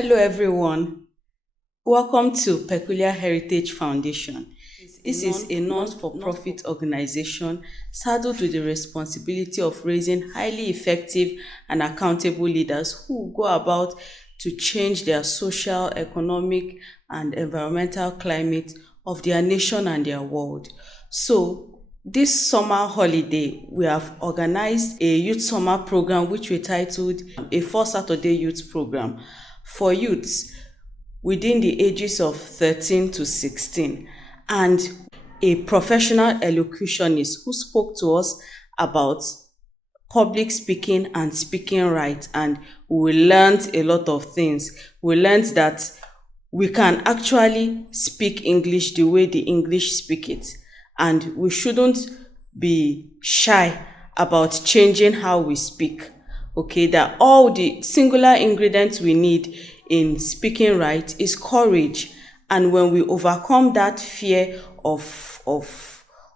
Hello, everyone. Welcome to Peculiar Heritage Foundation. This is a non for profit organization saddled with the responsibility of raising highly effective and accountable leaders who go about to change their social, economic, and environmental climate of their nation and their world. So, this summer holiday, we have organized a youth summer program which we titled a 4 Saturday Youth Program for youths within the ages of 13 to 16, and a professional elocutionist who spoke to us about public speaking and speaking right. And we learned a lot of things. We learned that we can actually speak English the way the English speak it, and we shouldn't be shy about changing how we speak. Okay, that all the singular ingredients we need in speaking right is courage. And when we overcome that fear of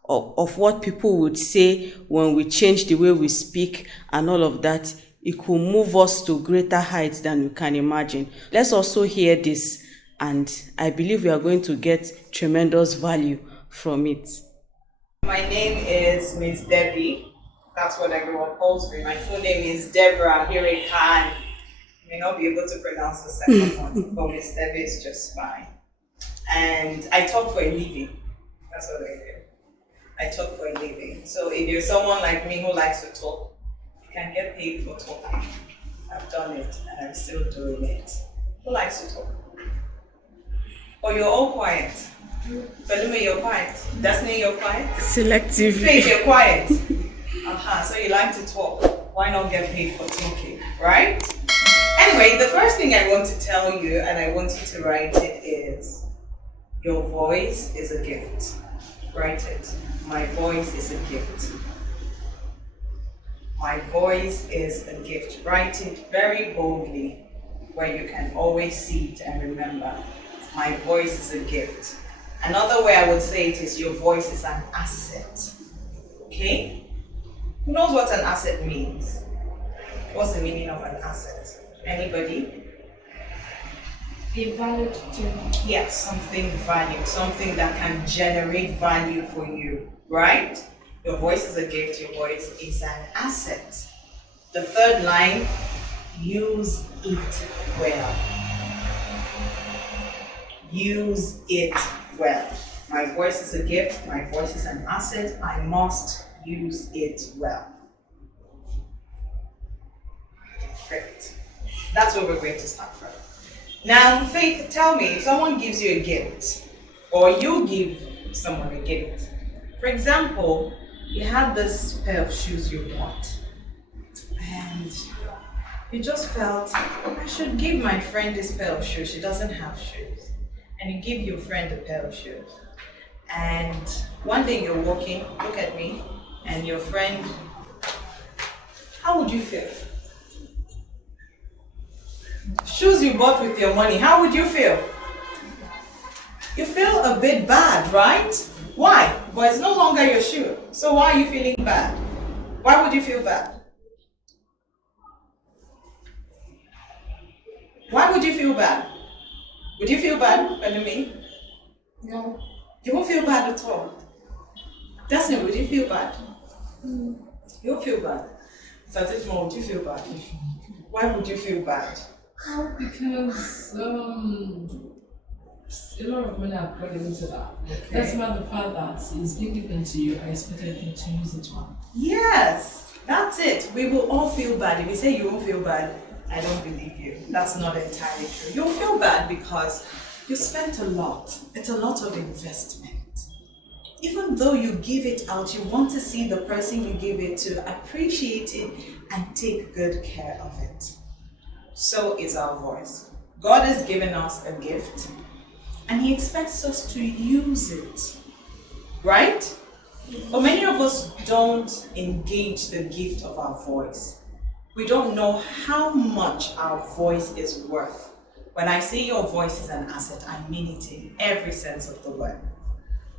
what people would say when we change the way we speak and all of that, it could move us to greater heights than we can imagine. Let's also hear this, and I believe we are going to get tremendous value from it. My name is Miss Debbie. That's what everyone calls me. My full name is Deborah Hirekan. You may not be able to pronounce the second one, but Miss Debbie is just fine. And I talk for a living. That's what I do. I talk for a living. So if you're someone like me who likes to talk, you can get paid for talking. I've done it and I'm still doing it. Who likes to talk? Oh, you're all quiet. Balumi, you're quiet. Destiny, you're quiet. Selectively. Faith, you're quiet. So you like to talk. Why not get paid for talking, right? Anyway, the first thing I want to tell you, and I want you to write it, is your voice is a gift. Write it. My voice is a gift. My voice is a gift. Write it very boldly where you can always see it and remember. My voice is a gift. Another way I would say it is your voice is an asset. Okay? Who knows what an asset means? What's the meaning of an asset? Anybody? A valued thing. Yes, something valued, something that can generate value for you, right? Your voice is a gift, your voice is an asset. The third line, use it well. Use it well. My voice is a gift, my voice is an asset, I must use it well. Great. That's where we're going to start from. Now, Faith, tell me, if someone gives you a gift, or you give someone a gift, for example, you have this pair of shoes you want, and you just felt, I should give my friend this pair of shoes, she doesn't have shoes. And you give your friend a pair of shoes. And one day you're walking, look at me, and your friend, how would you feel? Shoes you bought with your money, how would you feel? You feel a bit bad, right? Why? But it's no longer your shoe. So why are you feeling bad? Why would you feel bad? Why would you feel bad? Would you feel bad, Benjamin? No. You won't feel bad at all. Destiny, would you feel bad? You won't feel bad. Satismo, would you feel bad? Why would you feel bad? Because a lot of money are put into that. Okay. That's why the fact that it's being given to you, I expected you to use it well. Yes, that's it. We will all feel bad. If you say you won't feel bad, I don't believe you. That's not entirely true. You'll feel bad because you spent a lot. It's a lot of investment. Even though you give it out, you want to see the person you give it to appreciate it and take good care of it. So is our voice. God has given us a gift and He expects us to use it. Right? But many of us don't engage the gift of our voice. We don't know how much our voice is worth. When I say your voice is an asset, I mean it in every sense of the word.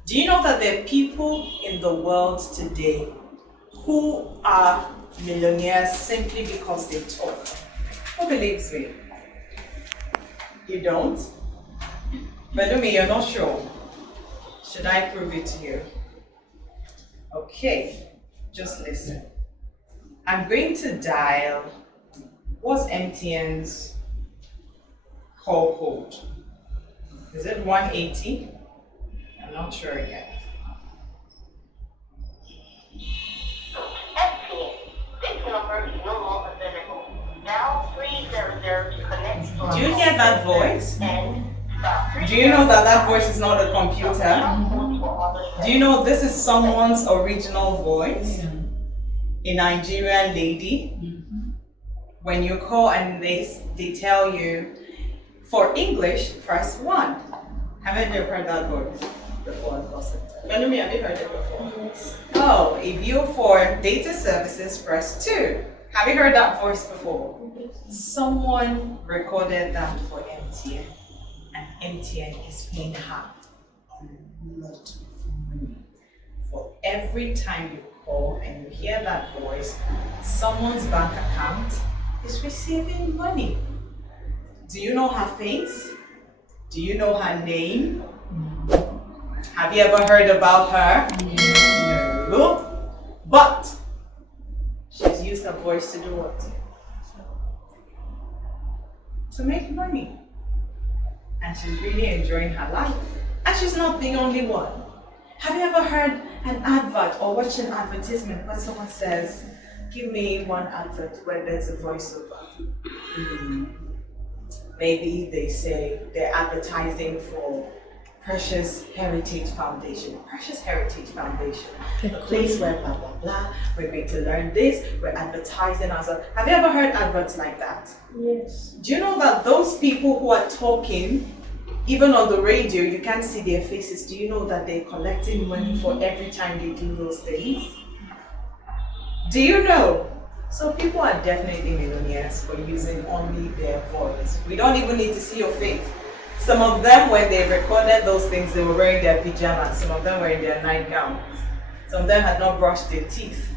Do you know that there are people in the world today who are millionaires simply because they talk? Who believes me? You don't? Belumi, you're not sure. Should I prove it to you? Okay, just listen. I'm going to dial, what's MTN's call code? Is it 180? I'm not sure yet. MTN, this number is no longer available. Now 300 to connect to Do you hear that voice? And Do you know that that voice is not a computer? Do you know this is someone's original voice? A Nigerian lady. When you call and they tell you, for English, press 1. Haven't you heard that voice before? Belumi, have you heard it before? Yes. Oh, if you for data services, press 2. Have you heard that voice before? Someone recorded that for MTN, and MTN is paying her a lot of money. For every time you call and you hear that voice, someone's bank account is receiving money. Do you know her face? Do you know her name? Have you ever heard about her? No. But she's used her voice to do what? To make money. And she's really enjoying her life. And she's not the only one. Have you ever heard an advert or watched an advertisement where someone says, give me one advert where there's a voiceover? Maybe they say they're advertising for Precious Heritage Foundation. Precious Heritage Foundation, a place where blah blah blah, we're going to learn this, we're advertising ourselves. Have you ever heard adverts like that? Yes. Do you know that those people who are talking, even on the radio, you can't see their faces? Do you know that they're collecting money for every time they do those things? Do you know? So people are definitely millionaires for using only their voice. We don't even need to see your face. Some of them, when they recorded those things, they were wearing their pajamas. Some of them were in their nightgowns. Some of them had not brushed their teeth.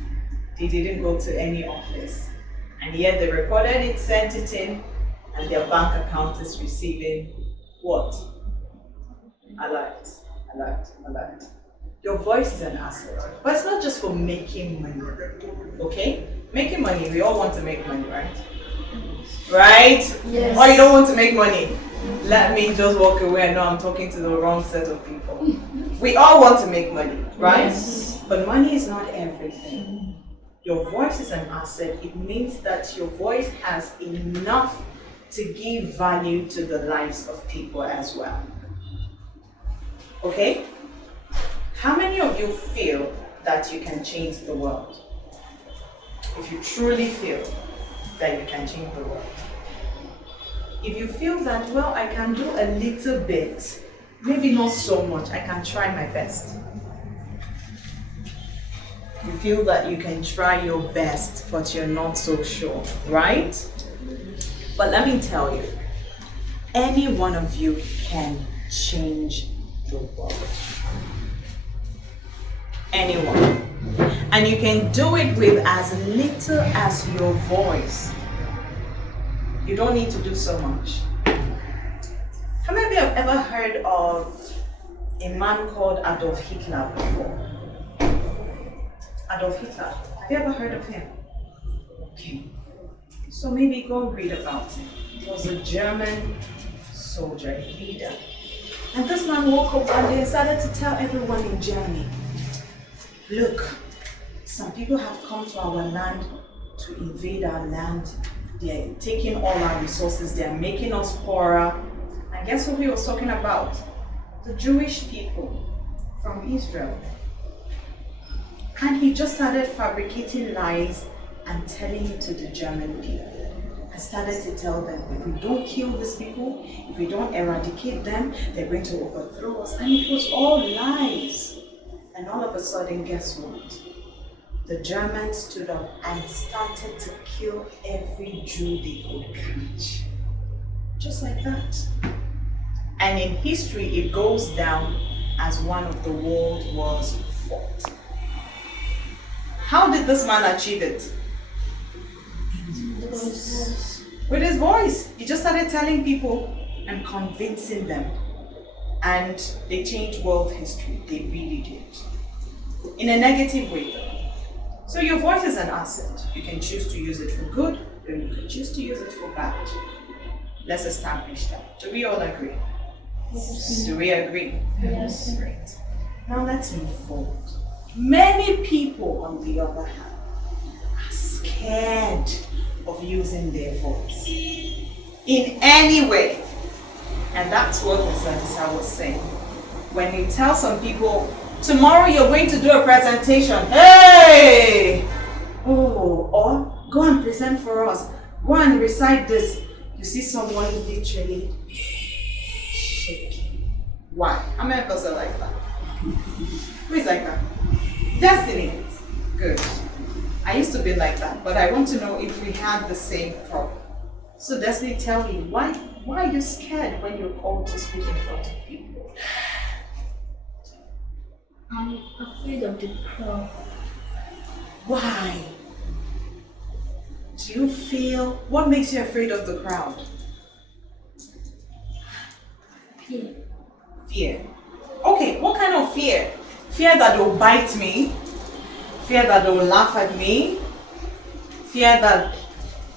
They didn't go to any office. And yet they recorded it, sent it in, and their bank account is receiving what? Alert, alert, alert. Your voice is an asset. But it's not just for making money, okay? Making money, we all want to make money, right? Right? Yes. Or you don't want to make money? Let me just walk away. I know I'm talking to the wrong set of people. We all want to make money, right? Yes. But money is not everything. Your voice is an asset. It means that your voice has enough to give value to the lives of people as well. Okay? How many of you feel that you can change the world? If you truly feel that you can change the world. If you feel that, well, I can do a little bit, maybe not so much, I can try my best. You feel that you can try your best, but you're not so sure, right? But let me tell you, any one of you can change the world. Anyone. And you can do it with as little as your voice. You don't need to do so much. How many of you have ever heard of a man called Adolf Hitler before? Adolf Hitler. Have you ever heard of him? Okay. So maybe go read about him. He was a German soldier, leader. And this man woke up one day and started to tell everyone in Germany, look, some people have come to our land to invade our land. They're taking all our resources. They're making us poorer. And guess who he was talking about? The Jewish people from Israel. And he just started fabricating lies and telling it to the German people. And started to tell them, if we don't kill these people, if we don't eradicate them, they're going to overthrow us. And it was all lies. And all of a sudden, guess what? The Germans stood up and started to kill every Jew they could catch. Just like that. And in history, it goes down as one of the world wars fought. How did this man achieve it? With his voice. He just started telling people, and convincing them. And they changed world history. They really did. In a negative way though. So your voice is an asset. You can choose to use it for good, or you can choose to use it for bad. Let's establish that. Do we all agree? Yes. Do we agree? Yes. Great. Now let's move forward. Many people, on the other hand, are scared of using their voice in any way. And that's what Ms. Adisa was saying. When you tell some people, tomorrow you're going to do a presentation, hey! Oh, or go and present for us. Go and recite this. You see someone literally shaking. Why? How many of us are like that? Who is like that? Destiny. Good. I used to be like that, but I want to know if we had the same problem. So Destiny, tell me, why are you scared when you're called to speak in front of people? I'm afraid of the crowd. Why? Do you feel, what makes you afraid of the crowd? Fear. Fear. Okay, what kind of fear? Fear that they'll bite me? Fear that they'll laugh at me? Fear that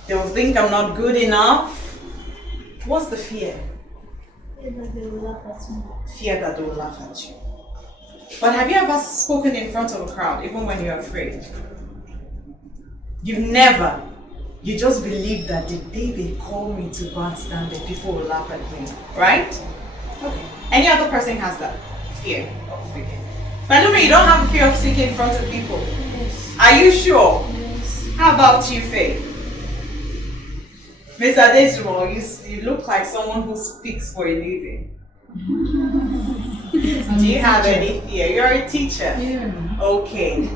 they'll think I'm not good enough? What's the fear? Fear that they will laugh at me. Fear that they'll laugh at you. But have you ever spoken in front of a crowd, even when you're afraid? You've never. You just believe that the day they call me to go and stand there, people will laugh at me, right? Okay. Any other person has that fear of speaking? But you don't have a fear of speaking in front of people. Yes. Are you sure? Yes. How about you, Faye? Miss Adejumo, you look like someone who speaks for a living. Do you have any fear? You're a teacher. Yeah. Okay.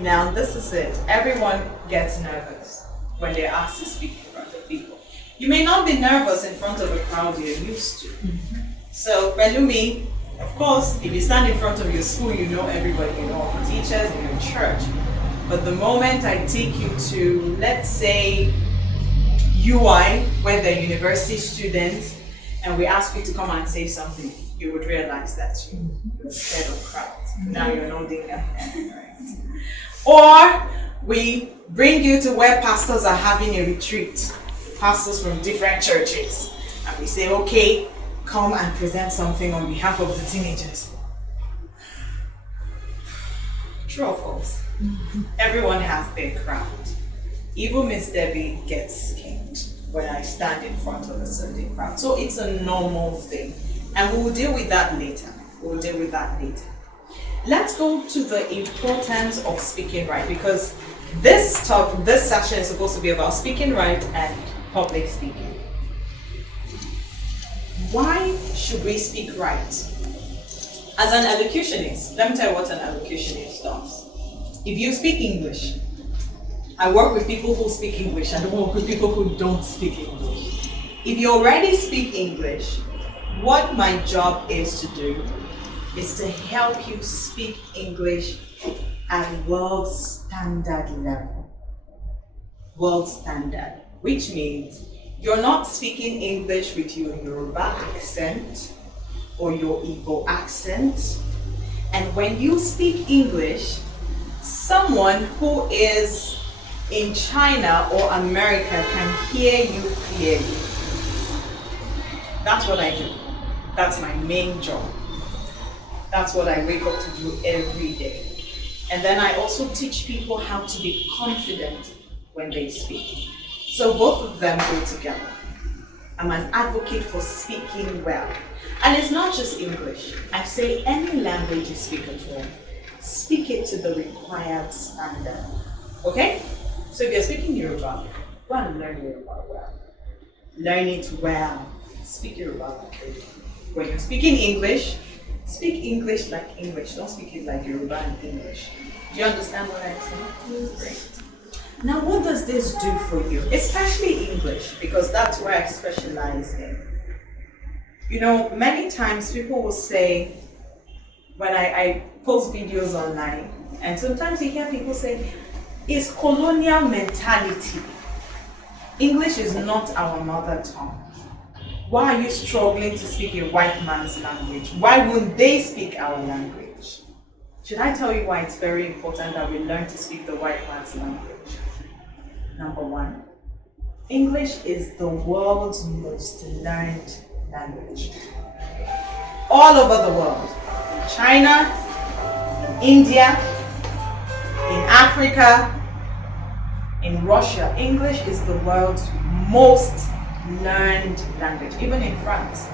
Now this is it. Everyone gets nervous when they're asked to speak in front of people. You may not be nervous in front of a crowd you're used to. So, Pelumi, of course, if you stand in front of your school, you know everybody, you know all the teachers in your church. But the moment I take you to, let's say, UI, where they're university students, and we ask you to come and say something, you would realize that you're scared of crowds. Now you're nodding your head, right? Or we bring you to where pastors are having a retreat, pastors from different churches, and we say, okay, come and present something on behalf of the teenagers. True or false? Everyone has their crowd. Even Miss Debbie gets scared when I stand in front of a certain crowd. So it's a normal thing. And we will deal with that later. Let's go to the importance of speaking right, because this session is supposed to be about speaking right and public speaking. Why should we speak right? As an elocutionist, let me tell you what an elocutionist does. If you speak English, I work with people who speak English. I don't work with people who don't speak English. If you already speak English, what my job is to do is to help you speak English at world standard level. World standard, which means you're not speaking English with your Yoruba accent or your Igbo accent. And when you speak English, someone who is in China or America can hear you clearly. That's what I do. That's my main job. That's what I wake up to do every day. And then I also teach people how to be confident when they speak. So both of them go together. I'm an advocate for speaking well. And it's not just English. I say any language you speak at home, speak it to the required standard. Okay? So if you're speaking Yoruba, go and learn Yoruba well. Learn it well. Speak Yoruba like it. When you're speaking English, speak English like English. Don't speak it like Yoruba and English. Do you understand what I'm saying? Great. Now, what does this do for you? Especially English, because that's where I specialize in. You know, many times people will say, when I post videos online, and sometimes you hear people say, it's colonial mentality. English is not our mother tongue. Why are you struggling to speak a white man's language? Why won't they speak our language? Should I tell you why it's very important that we learn to speak the white man's language? Number one, English is the world's most learned language. All over the world. In China, in India, in Africa, in Russia, English is the world's most learned language, even in France.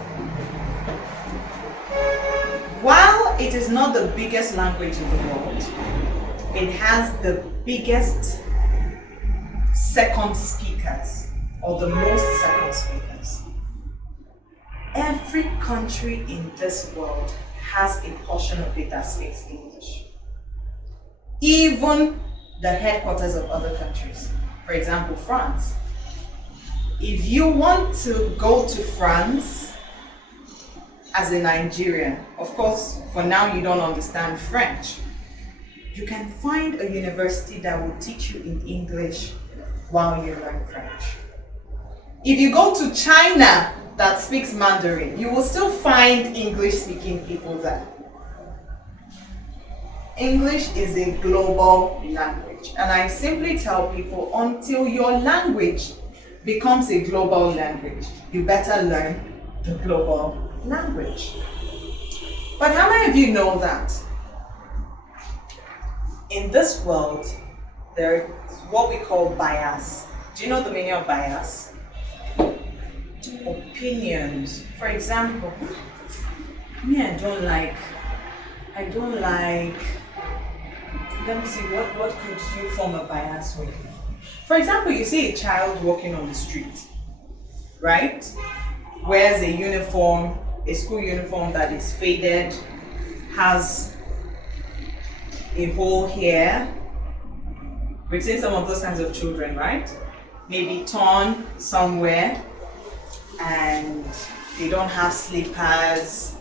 While it is not the biggest language in the world, it has the biggest second speakers, or the most second speakers. Every country in this world has a portion of it that speaks English. Even the headquarters of other countries. For example, France. If you want to go to France as a Nigerian, of course, for now you don't understand French, you can find a university that will teach you in English while you learn French. If you go to China that speaks Mandarin, you will still find English-speaking people there. English is a global language, and I simply tell people, until your language becomes a global language, you better learn the global language. But how many of you know that in this world there is what we call bias? Do you know the meaning of bias? Opinions. For example, me, I don't like, let me see, what could you form a bias with? For example, you see a child walking on the street, right? Wears a uniform, a school uniform that is faded, has a hole here. We've seen some of those kinds of children, right? Maybe torn somewhere, and they don't have slippers,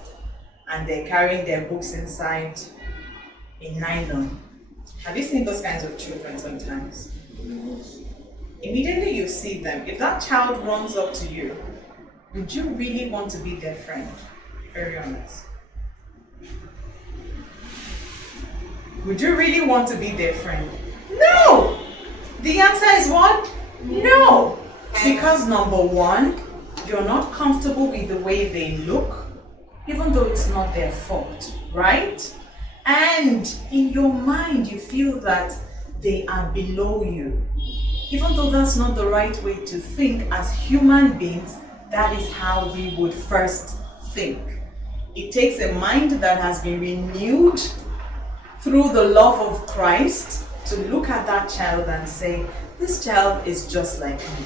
and they're carrying their books inside a nylon. Have you seen those kinds of children sometimes? Immediately you see them, if that child runs up to you, would you really want to be their friend? Very honest. Would you really want to be their friend? No! The answer is what? No! Because number one, you're not comfortable with the way they look, even though it's not their fault, right? And in your mind, you feel that they are below you. Even though that's not the right way to think, as human beings, that is how we would first think. It takes a mind that has been renewed through the love of Christ to look at that child and say, this child is just like me,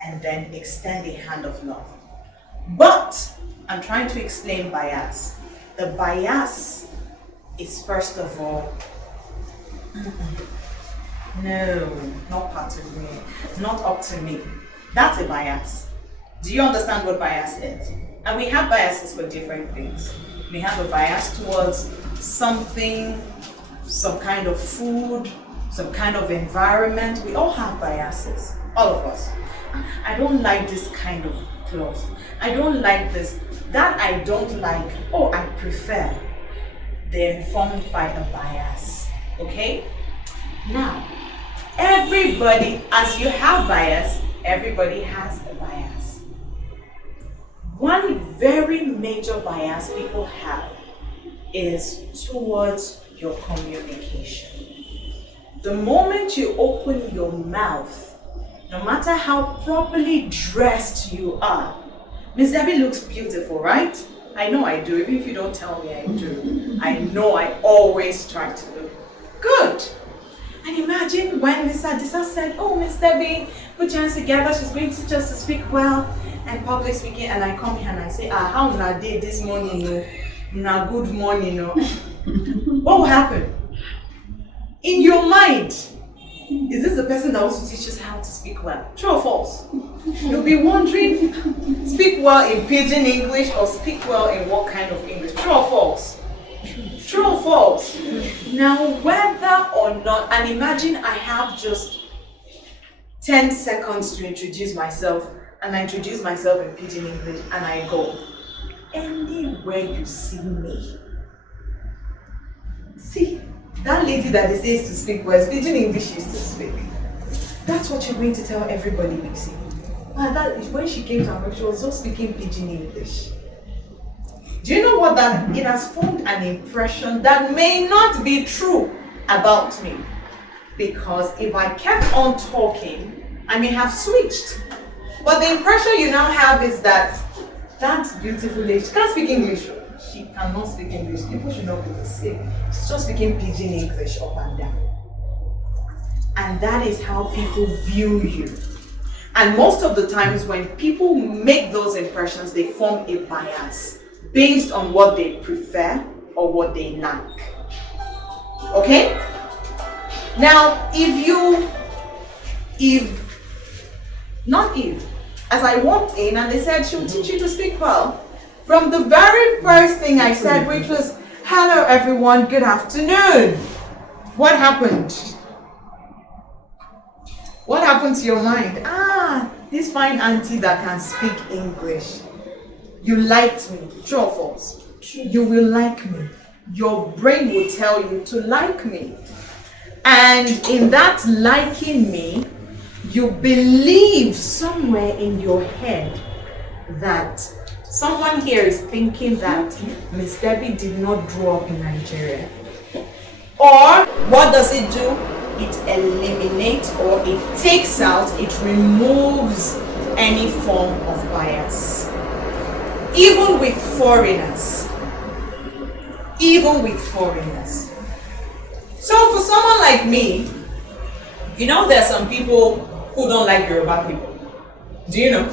and then extend a hand of love. But I'm trying to explain bias. The bias is, first of all, no, not part of me, not up to me. That's a bias. Do you understand what bias is? And we have biases for different things. We have a bias towards something, some kind of food, some kind of environment. We all have biases, all of us. I don't like this kind of cloth. I don't like this. That I don't like, oh, I prefer. They're informed by a bias, okay? Now, everybody, as you have bias, everybody has a bias. One very major bias people have is towards your communication. The moment you open your mouth, no matter how properly dressed you are, Miss Debbie looks beautiful, right? I know I do, even if you don't tell me I do. I know I always try to look good. And imagine when Miss Adisa said, oh, Miss Debbie, put your hands together, she's going to teach us to speak well and public speaking, and I come here and I say, how na day this morning, no? Na good morning, no? What will happen? In your mind, is this the person that wants to teach us how to speak well? True or false? You'll be wondering, speak well in pidgin English or speak well in what kind of English? True or false? True or false? Now, whether or not, and imagine I have just 10 seconds to introduce myself, and I introduce myself in Pidgin English and I go, anywhere you see me. See, that lady that they say is to speak was Pidgin English used to speak. That's what you're going to tell everybody you see. And that is when she came to America, she was just speaking Pidgin English. Do you know what that? It has formed an impression that may not be true about me. Because if I kept on talking, I may have switched. But the impression you now have is that beautiful lady, she can't speak English. She cannot speak English. People should not be the same. She's just speaking Pidgin English up and down. And that is how people view you. And most of the times when people make those impressions, they form a bias based on what they prefer or what they like. Okay? Now, as I walked in and they said she'll teach you to speak well, from the very first thing I said, which was, hello everyone, good afternoon. What happened? What happened to your mind? This fine auntie that can speak English. You liked me, true or false? True. You will like me. Your brain will tell you to like me. And in that liking me, you believe somewhere in your head that someone here is thinking that Miss Debbie did not grow up in Nigeria. Or what does it do? It eliminates or it takes out, it removes any form of bias. Even with foreigners. So for someone like me, there's some people who don't like Yoruba people. Do you know?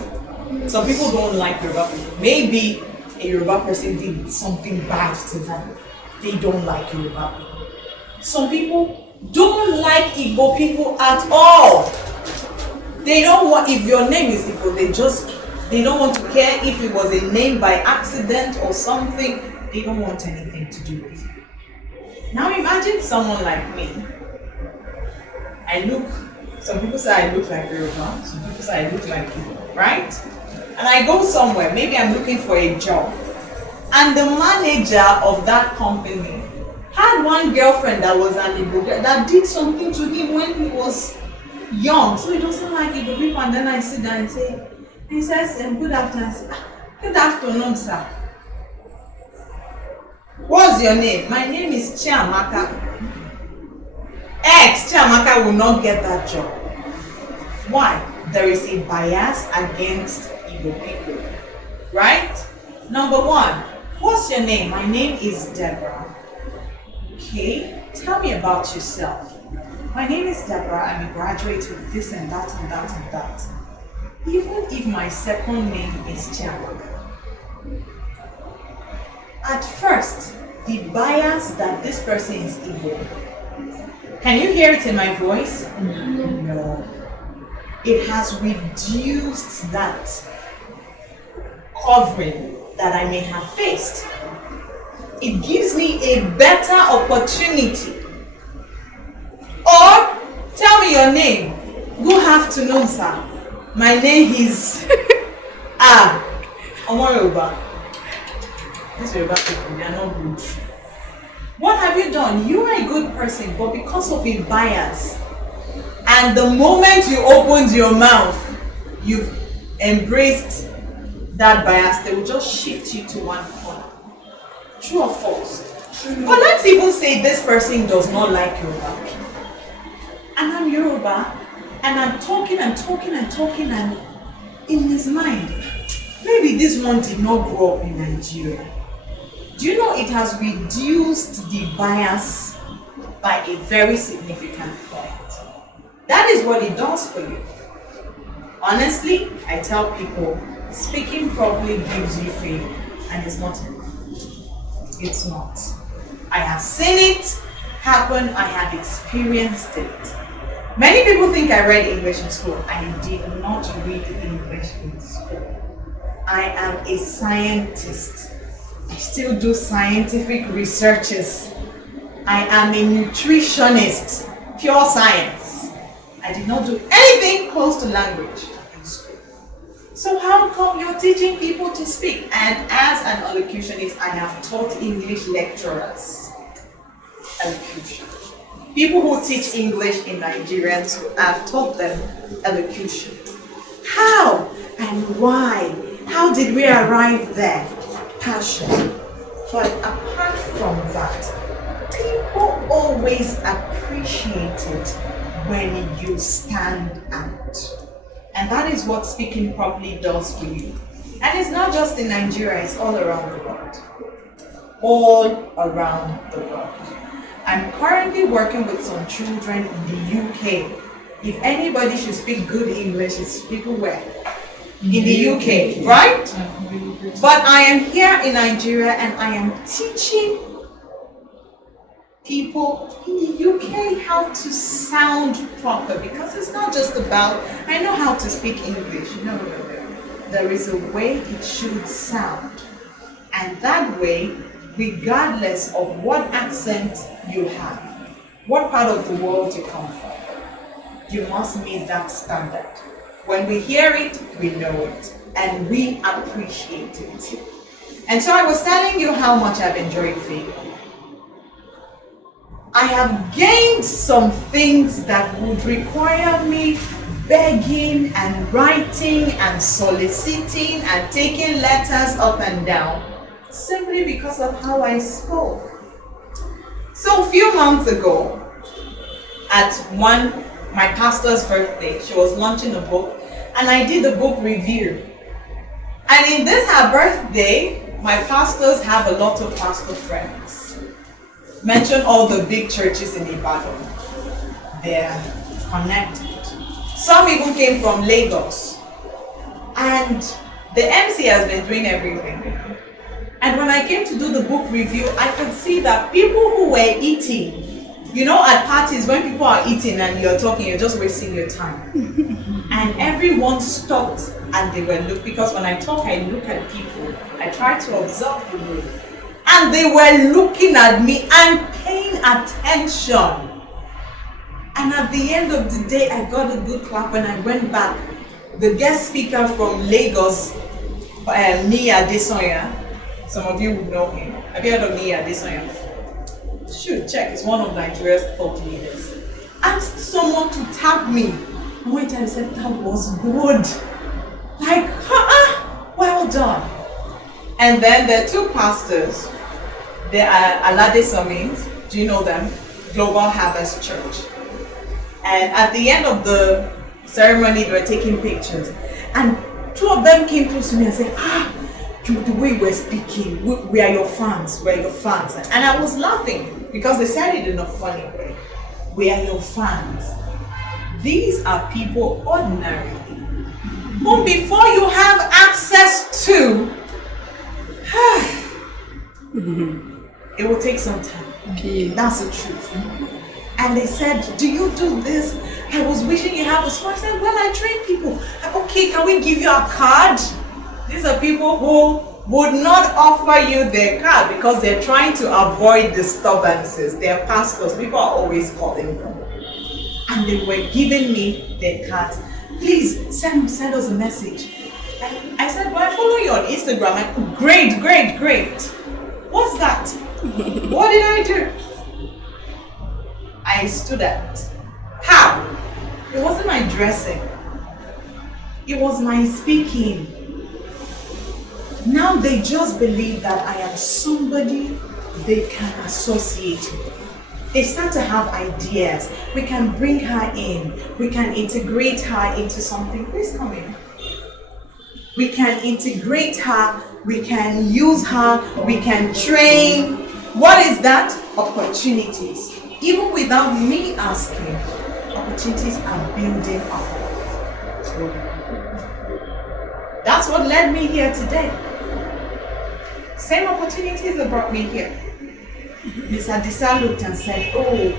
Some people don't like Yoruba people. Maybe a Yoruba person did something bad to them. They don't like Yoruba people. Some people don't like Igbo people at all. They don't want, if your name is Igbo, they don't want to care if it was a name by accident or something. They don't want anything to do with you. Now imagine someone like me. Some people say I look like Yoruba, some people say I look like Igbo, right? And I go somewhere, maybe I'm looking for a job. And the manager of that company had one girlfriend that was an Igbo girl that did something to him when he was young. So he doesn't like Igbo people. And then I sit down and say, he says, good afternoon. I say, good afternoon, sir. What's your name? My name is Chiamaka. Chiamaka will not get that job. Why? There is a bias against Igbo people. Right? Number one, what's your name? My name is Deborah. Okay, tell me about yourself. My name is Deborah. I'm a graduate with this and that and that and that. Even if my second name is Chiamaka. At first, the bias that this person is Igbo. Can you hear it in my voice? No. It has reduced that covering that I may have faced. It gives me a better opportunity. Or, tell me your name. Good afternoon, sir. My name is Yoruba. These Yoruba people, they are not good. What have you done? You are a good person, but because of a bias, and the moment you opened your mouth, you've embraced that bias, they will just shift you to one corner. True or false? True. But let's even say this person does not like Yoruba. And I'm Yoruba, and I'm talking, and in his mind, maybe this one did not grow up in Nigeria. Do you know it has reduced the bias by a very significant point? That is what it does for you. Honestly, I tell people, speaking properly gives you fame, and it's not enough. It's not. I have seen it happen, I have experienced it. Many people think I read English in school. I did not read English in school. I am a scientist. I still do scientific researches. I am a nutritionist, pure science. I did not do anything close to language in school. So how come you're teaching people to speak? And as an elocutionist, I have taught English lecturers elocution. People who teach English in Nigeria, I've taught them elocution. How and why? How did we arrive there? Passion. But apart from that, people always appreciate it when you stand out. And that is what speaking properly does for you. And it's not just in Nigeria, it's all around the world. All around the world. I'm currently working with some children in the UK. If anybody should speak good English, it's people where? In the UK, right? But I am here in Nigeria and I am teaching people in the UK how to sound proper, because it's not just about, I know how to speak English. No. There is a way it should sound. And that way, regardless of what accent you have, what part of the world you come from, you must meet that standard. When we hear it, we know it, and we appreciate it. And so I was telling you how much I've enjoyed faith. I have gained some things that would require me begging and writing and soliciting and taking letters up and down, simply because of how I spoke. So a few months ago, at my pastor's birthday, she was launching a book, and I did a book review. And in this her birthday, my pastors have a lot of pastor friends. Mention all the big churches in Ibadan. They're connected. Some even came from Lagos. And the MC has been doing everything. And when I came to do the book review, I could see that people who were eating, you know, at parties when people are eating and you're talking, you're just wasting your time. And everyone stopped and they were looking, because when I talk, I look at people. I try to observe the room. And they were looking at me and paying attention. And at the end of the day, I got a good clap when I went back. The guest speaker from Lagos, Nia Desoya, some of you would know him. Have you heard of Nia Desoya? Should check, it's one of Nigeria's thought leaders. Asked someone to tap me. And went and said, that was good. Like, well done. And then there are two pastors. They are Alade Summit. Do you know them? Global Harvest Church. And at the end of the ceremony, they were taking pictures. And two of them came close to me and said, the way we're speaking, we are your fans, we're your fans. And I was laughing because they said it in a funny way. We are your fans. These are people ordinarily, whom before you have access to, it will take some time. That's the truth. And they said, do you do this? I was wishing you have a spot. I said, well, I train people. Okay, can we give you a card? These are people who would not offer you their card because they're trying to avoid disturbances. They're pastors. People are always calling them. And they were giving me their cards. Please send us a message. And I said, well, I follow you on Instagram. I, great. What's that? What did I do? I stood at. How? It wasn't my dressing. It was my speaking. Now they just believe that I am somebody they can associate with. They start to have ideas. We can bring her in. We can integrate her into something. Please come in. We can integrate her. We can use her. We can train. What is that? Opportunities. Even without me asking, opportunities are building up. That's what led me here today. Same opportunities that brought me here. Miss Adisa looked and said, oh,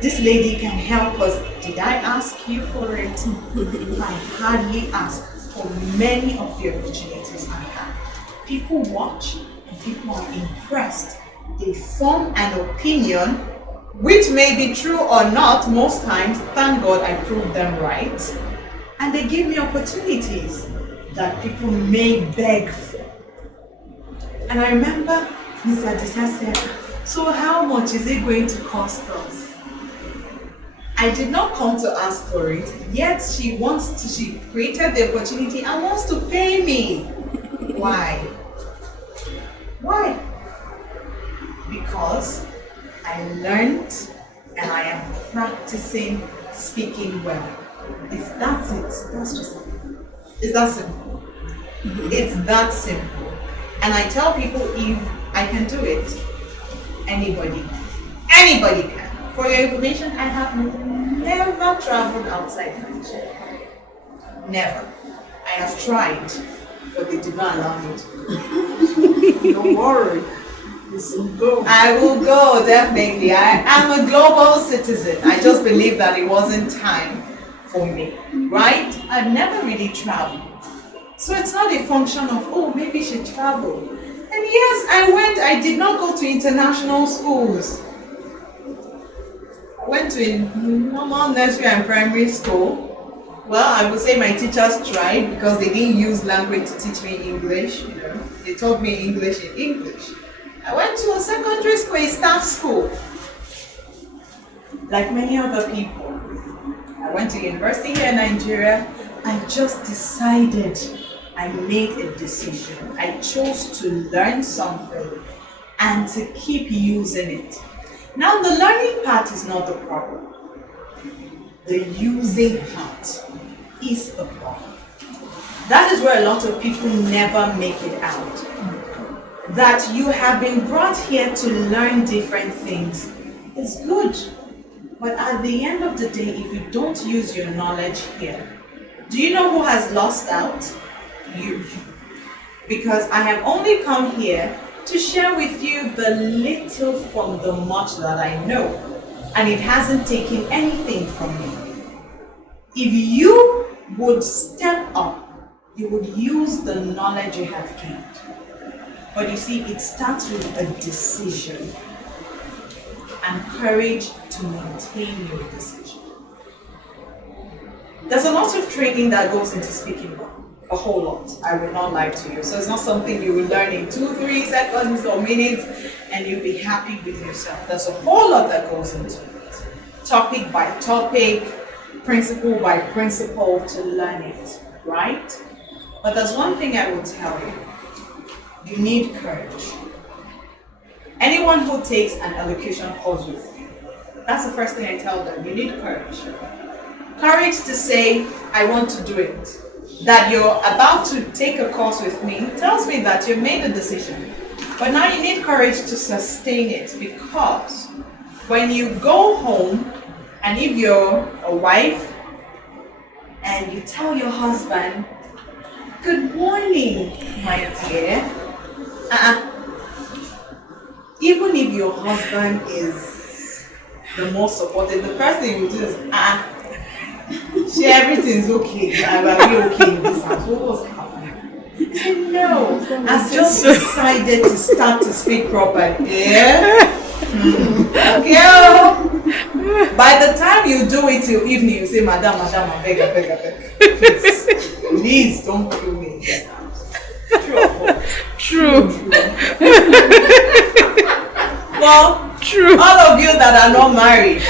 this lady can help us. Did I ask you for it? I hardly asked for many of the opportunities I had. People watch and people are impressed. They form an opinion, which may be true or not. Most times, thank God I proved them right. And they give me opportunities that people may beg for. And I remember Mr. Adisa said, so how much is it going to cost us? I did not come to ask for it, yet she created the opportunity and wants to pay me. Why? Why? Because I learned and I am practicing speaking well. That's it. That's just it. It's that simple. It's that simple. And I tell people, if I can do it, anybody can. For your information, I have never traveled outside Nigeria. Never. I have tried, but they did not allow me to. Don't worry. Listen, go. I will go, definitely. I am a global citizen. I just believe that it wasn't time for me, right? I've never really traveled. So it's not a function of, oh, maybe she traveled. And yes, I did not go to international schools. I went to a normal nursery and primary school. Well, I would say my teachers tried because they didn't use language to teach me English. They taught me English in English. I went to a secondary school, a staff school. Like many other people. I went to university here in Nigeria. I just decided, I made a decision. I chose to learn something and to keep using it. Now the learning part is not the problem. The using part is the problem. That is where a lot of people never make it out. That you have been brought here to learn different things is good. But at the end of the day, if you don't use your knowledge here, do you know who has lost out? You. Because I have only come here to share with you the little from the much that I know. And it hasn't taken anything from me. If you would step up, you would use the knowledge you have gained. But you see, it starts with a decision and courage to maintain your decision. There's a lot of training that goes into speaking well. A whole lot. I will not lie to you. So it's not something you will learn in 2-3 seconds or minutes and you'll be happy with yourself. There's a whole lot that goes into it. Topic by topic, principle by principle to learn it, right? But there's one thing I will tell you. You need courage. Anyone who takes an elocution course with you, that's the first thing I tell them. You need courage. Courage to say, I want to do it. That you're about to take a course with me tells me that you've made a decision. But now you need courage to sustain it, because when you go home, and if you're a wife, and you tell your husband, good morning, my dear. Even if your husband is the most supportive, the first thing you do is, everything's okay. Are we okay in this house? What was happening? I said, no, I've just decided to start to speak properly. Yeah? Okay. By the time you do it till evening, you say, Madam, I beg. Please don't kill me in this house. True or false? True. Well, True. all of you that are not married,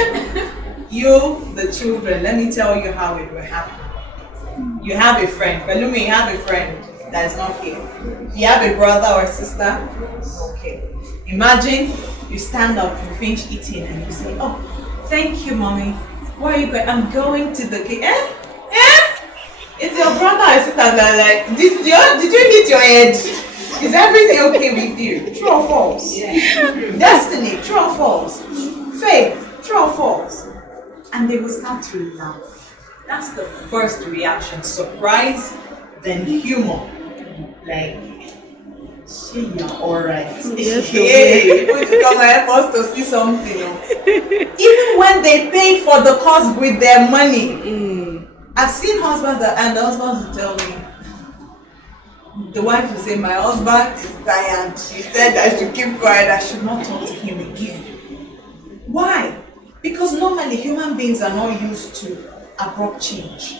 you, the children, let me tell you how it will happen. You have a friend, Belumi, you have a friend that is not here. You have a brother or sister, okay. Imagine you stand up, you finish eating, and you say, oh, thank you, mommy. Where are you going? I'm going to the kitchen. It's your brother or sister that like, did you hit your head? Is everything okay with you? True or false? Yeah. Destiny, true or false? Faith, true or false? And they will start to laugh. That's the first reaction. Surprise, then humor. Like, she, you're alright. Hey, you to come and help us to see something. Even when they pay for the course with their money. I've seen husbands and the husbands will tell me, the wife will say, my husband is tired. She said I should keep quiet. I should not talk to him again. Why? Because normally human beings are not used to abrupt change.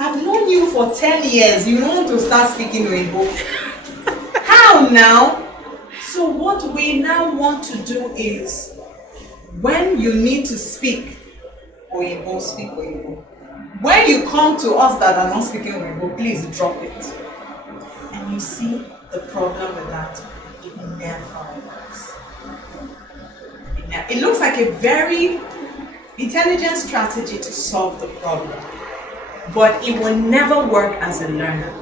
I've known you for 10 years. You don't want to start speaking Oyibo. How now? So what we now want to do is, when you need to speak Oyibo, speak Oyibo. When you come to us that are not speaking Oyibo, please drop it. And you see the problem with that, it never works. It looks like a very intelligent strategy to solve the problem, but it will never work as a learner.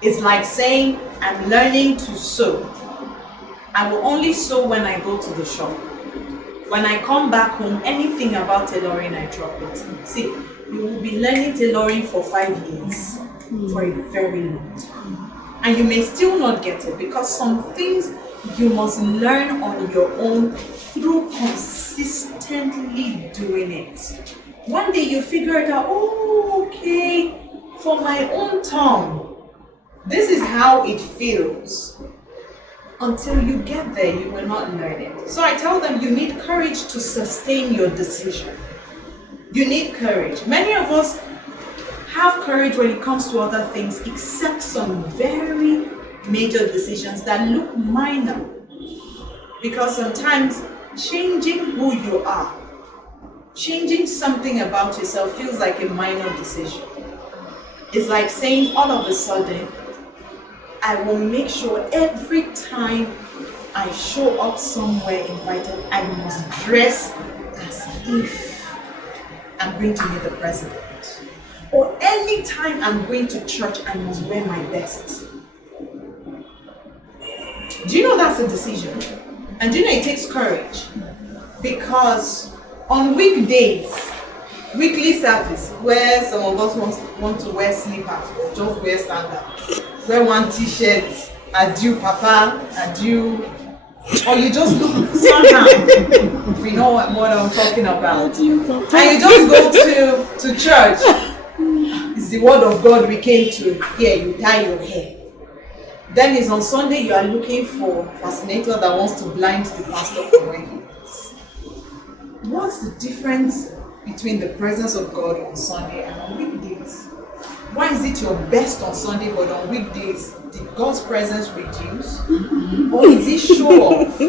It's like saying, I'm learning to sew. I will only sew when I go to the shop. When I come back home, anything about tailoring, I drop it. See, you will be learning tailoring for 5 years, for a very long time. And you may still not get it, because some things you must learn on your own through consistently doing it. One day you figure it out, oh, okay, for my own tongue, this is how it feels. Until you get there, you will not learn it. So I tell them, you need courage to sustain your decision. You need courage. Many of us have courage when it comes to other things, except some very major decisions that look minor. Because sometimes changing who you are, changing something about yourself feels like a minor decision. It's like saying all of a sudden, I will make sure every time I show up somewhere invited, I must dress as if I'm going to meet the president. Or anytime I'm going to church, I must wear my best. Do you know that's a decision? And do you know it takes courage? Because on weekdays, weekly service, where some of us want to wear slippers or just wear sandals, wear one t-shirt, adieu papa, adieu, or you just look somehow. We know what I'm talking about. Adieu, papa. And you just go to church. It's the word of God we came to hear. You tie your hair. Then it's on Sunday you are looking for a fascinator that wants to blind the pastor from where he is. What's the difference between the presence of God on Sunday and on weekdays? Why is it your best on Sunday, but on weekdays, did God's presence reduce? Or is it show off?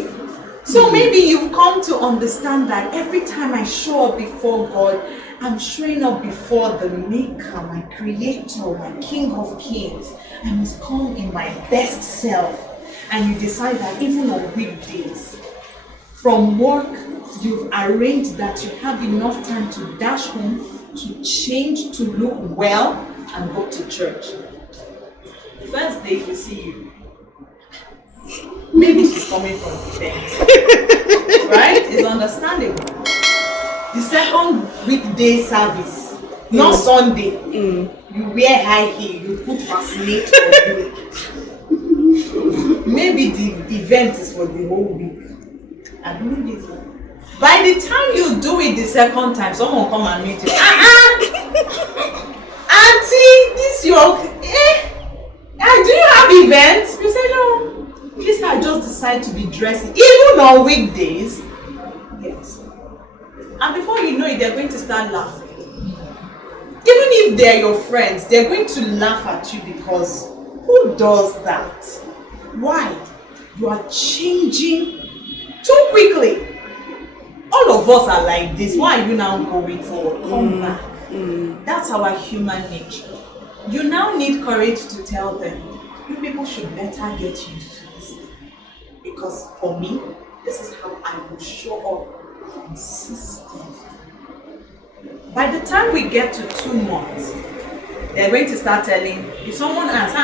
So maybe you've come to understand that every time I show up before God, I'm showing up before the Maker, my Creator, my King of Kings. I must come in my best self. And you decide that even on weekdays, from work, you've arranged that you have enough time to dash home, to change, to look well, and go to church. The first day we see you, maybe she's coming from the tent. Right? It's understandable. The second weekday service, not Sunday, you wear high heel, you put fascinate for you. Maybe the event is for the whole week. And maybe by the time you do it the second time, someone come and meet you. Auntie, this your do you have events? You say no. This I just decide to be dressing, even on weekdays. Yes. And before you know it, they're going to start laughing. Even if they're your friends, they're going to laugh at you because who does that? Why? You are changing too quickly. All of us are like this. Why are you now going forward? Come back. That's our human nature. You now need courage to tell them, you people should better get used to this thing. Because for me, this is how I will show up consistently. By the time we get to 2 months, they're going to start telling, if someone asks,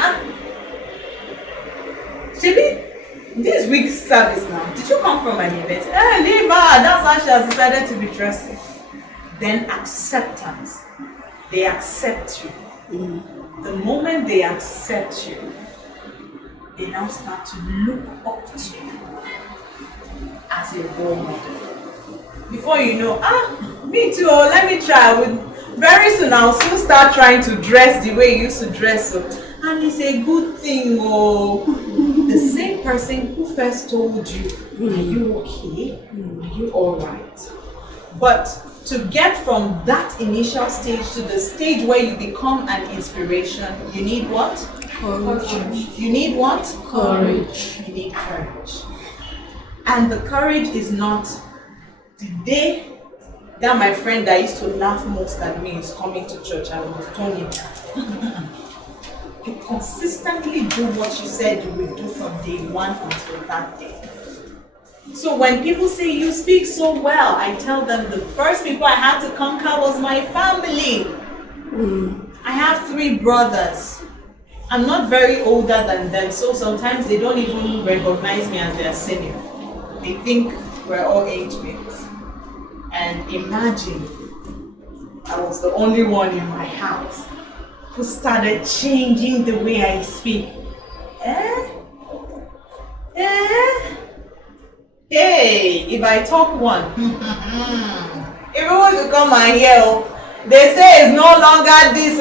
Shibi, this week's service now, did you come from an event? Leave her, that's how she has decided to be dressing. Then acceptance. They accept you. The moment they accept you, they now start to look up to you as a role model. Before you know, me too, let me try. Very soon I'll soon start trying to dress the way you used to dress. And it's a good thing. The same person who first told you, are you okay? Are you alright? But to get from that initial stage to the stage where you become an inspiration, you need what? Courage. You need what? Courage. You need courage. And the courage is not the day that my friend that used to laugh most at me is coming to church, I will turn him down. You consistently do what you said you would do from day one until that day. So when people say you speak so well, I tell them the first people I had to conquer was my family. I have 3 brothers. I'm not very older than them, so sometimes they don't even recognize me as their senior. They think we're all age mates. And imagine, I was the only one in my house who started changing the way I speak. Hey, if I talk one, everyone will come and hear. They say it's no longer this,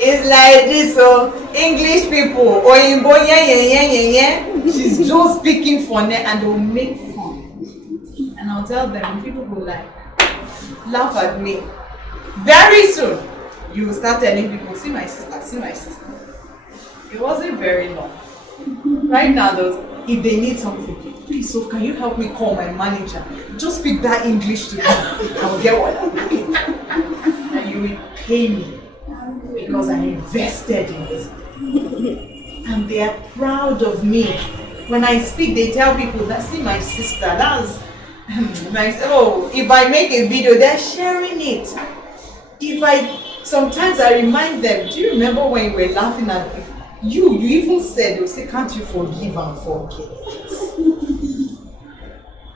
it's like this, English people, she's just speaking funny and they'll make fun. And I'll tell them, people will laugh at me. Very soon, you will start telling people, see my sister, see my sister. It wasn't very long. Right now, if they need something, please, so can you help me call my manager? Just speak that English to me. I'll get what I'm looking for. And you will pay me because I invested in this. And they are proud of me. When I speak, they tell people that, see my sister, that's nice. Oh, if I make a video, they're sharing it. Sometimes I remind them, do you remember when you were laughing at me? You even said, they'll say, can't you forgive and forget?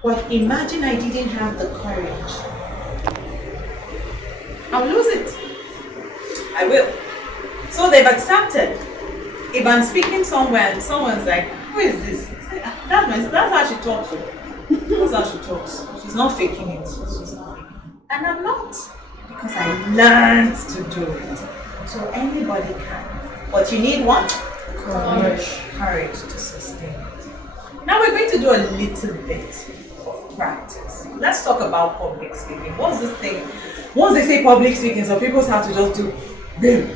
But imagine I didn't have the courage. I'll lose it. I will. So they've accepted. If I'm speaking somewhere and someone's like, who is this? That's how she talks. That's how she talks. She's not faking it. She's not faking it. And I'm not. Because I learned to do it. So anybody can. But you need what? Courage. Courage to sustain it. Now we're going to do a little bit of practice. Let's talk about public speaking. What's this thing? Once they say public speaking, some people have to just do boom.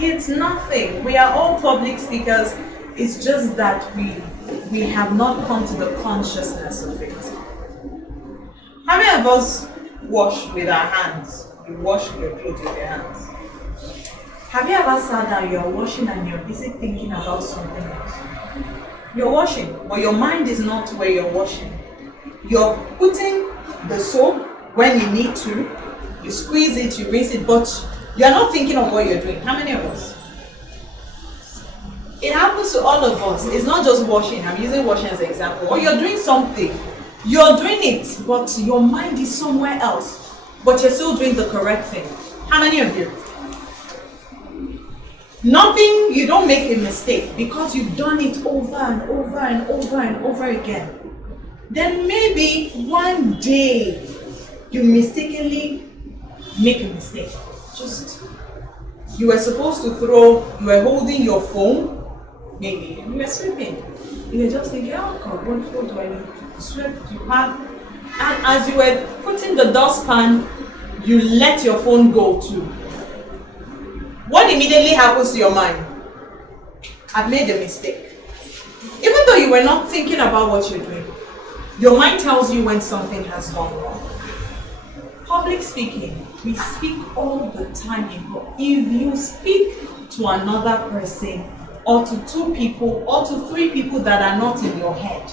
It's nothing. We are all public speakers. It's just that we have not come to the consciousness of it. How many of us wash with our hands? You wash your clothes with your hands. Have you ever sat down, you're washing and you're busy thinking about something else? You're washing, but your mind is not where you're washing. You're putting the soap when you need to, you squeeze it, you rinse it, but you're not thinking of what you're doing. How many of us? It happens to all of us. It's not just washing. I'm using washing as an example. Or you're doing something. You're doing it, but your mind is somewhere else. But you're still doing the correct thing. How many of you? Nothing, you don't make a mistake because you've done it over and over and over and over again. Then maybe one day you mistakenly make a mistake. You were supposed to you were holding your phone, maybe, and you were sweeping. You were just thinking, oh God, what do I need to sweep? And as you were putting the dustpan, you let your phone go too. What immediately happens to your mind? I've made a mistake. Even though you were not thinking about what you're doing, your mind tells you when something has gone wrong. Public speaking, we speak all the time in public. If you speak to another person, or to 2 people, or to 3 people that are not in your head,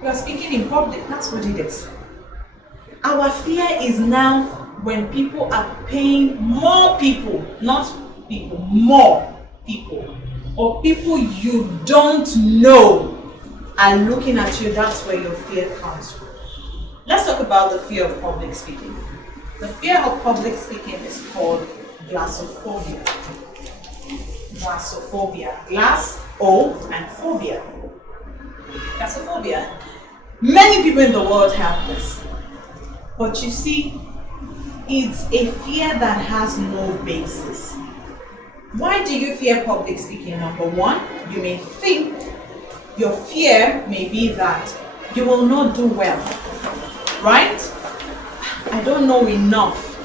you are speaking in public. That's what it is. Our fear is now when people are paying more people, not people, more people, or people you don't know are looking at you. That's where your fear comes from. Let's talk about the fear of public speaking. The fear of public speaking is called glossophobia. Glossophobia. Glass, O, and phobia. Glossophobia. Many people in the world have this. But you see, it's a fear that has no basis. Why do you fear public speaking? Number one, you may think your fear may be that you will not do well, right? I don't know enough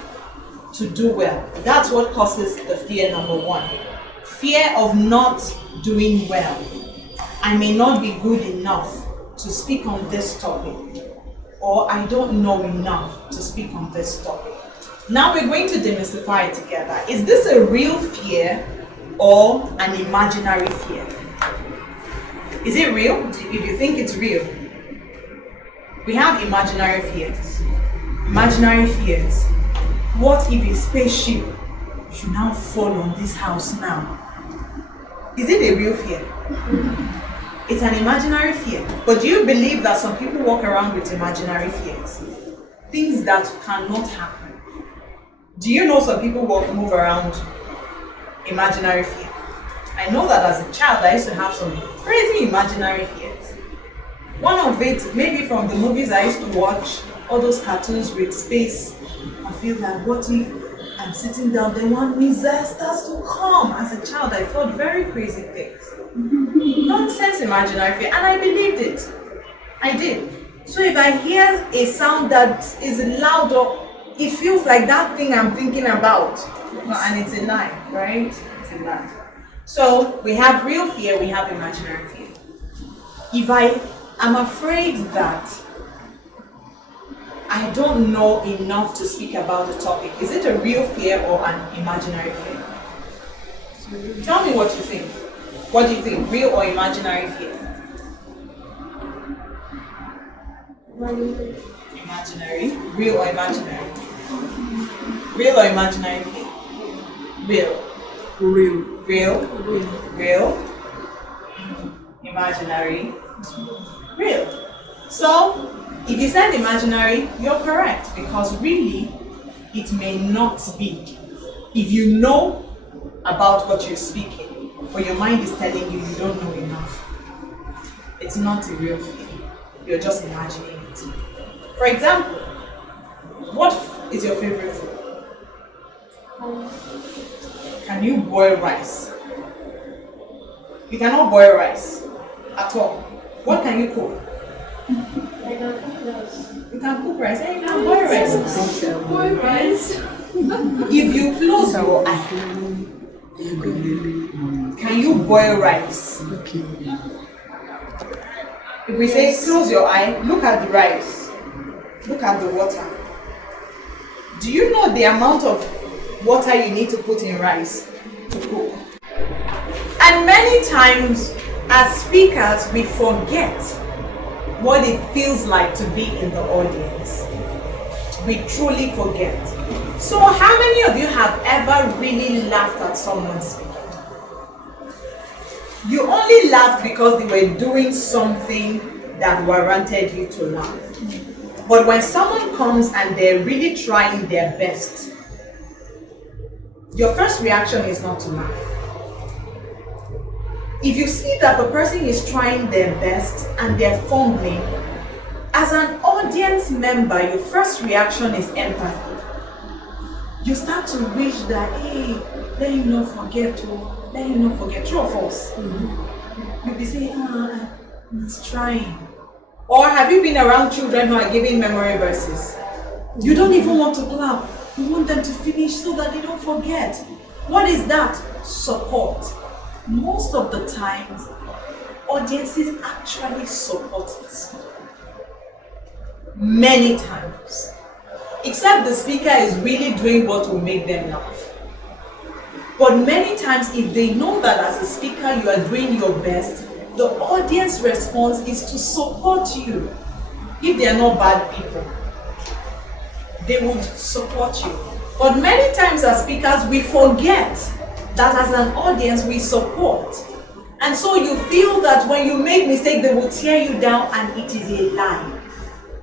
to do well. That's what causes the fear number one. Fear of not doing well. I may not be good enough to speak on this topic, or I don't know enough to speak on this topic. Now we're going to demystify it together. Is this a real fear or an imaginary fear? Is it real? If you think it's real. We have imaginary fears. Imaginary fears. What if a spaceship should now fall on this house now? Is it a real fear? It's an imaginary fear. But do you believe that some people walk around with imaginary fears? Things that cannot happen. Do you know some people move around imaginary fear? I know that as a child I used to have some crazy imaginary fears. One of it, maybe from the movies I used to watch, all those cartoons with space. I feel like, what if I'm sitting down, then one missile starts to come? As a child, I thought very crazy things. Nonsense imaginary fear, and I believed it. I did. So if I hear a sound that is loud, or it feels like that thing I'm thinking about, and it's a lie, right? It's a lie. So we have real fear, we have imaginary fear. If I am afraid that I don't know enough to speak about the topic, is it a real fear or an imaginary fear? Tell me what you think. What do you think, real or imaginary fear? Imaginary. Real or imaginary? Real or imaginary fear? Real. Real. Real. Real. Imaginary. Real. So, if you said imaginary, you're correct, because really, it may not be. If you know about what you're speaking, but your mind is telling you you don't know enough, it's not a real fear. You're just imagining it. For example, what is your favorite food? Can you boil rice? You cannot boil rice at all. What can you cook? I can cook rice. You can cook rice and you can boil rice. Boy, rice. If you close your eye, can you boil rice? If we say close your eye, look at the rice, look at the water. Do you know the amount of water you need to put in rice to cook? And many times as speakers we forget what it feels like to be in the audience. We truly forget. So how many of you have ever really laughed at someone speaking? You only laughed because they were doing something that warranted you to laugh. But when someone comes and they're really trying their best, your first reaction is not to laugh. If you see that the person is trying their best and they're fumbling, as an audience member, your first reaction is empathy. You start to wish that, hey, let him not forget, let him not forget. True or false? You'll be saying, he's trying. Or have you been around children who are giving memory verses? You don't even want to clap. You want them to finish so that they don't forget. What is that? Support. Most of the times, audiences actually support this. Many times. Except the speaker is really doing what will make them laugh. But many times, if they know that as a speaker you are doing your best, the audience response is to support you. If they are not bad people, they would support you. But many times as speakers, we forget that as an audience we support. And so you feel that when you make mistakes, they will tear you down, and it is a lie.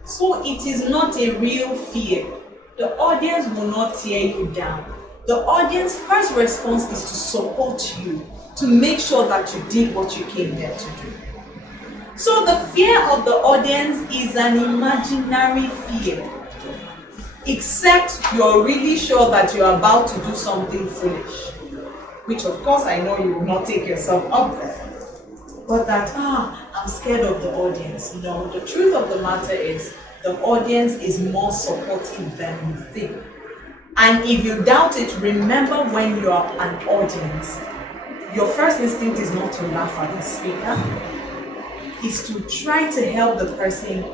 So it is not a real fear. The audience will not tear you down. The audience's first response is to support you, to make sure that you did what you came there to do. So the fear of the audience is an imaginary fear, except you're really sure that you're about to do something foolish, which of course I know you will not take yourself up there. But that, I'm scared of the audience. No, the truth of the matter is, the audience is more supportive than you think. And if you doubt it, remember when you are an audience, your first instinct is not to laugh at the speaker, is to try to help the person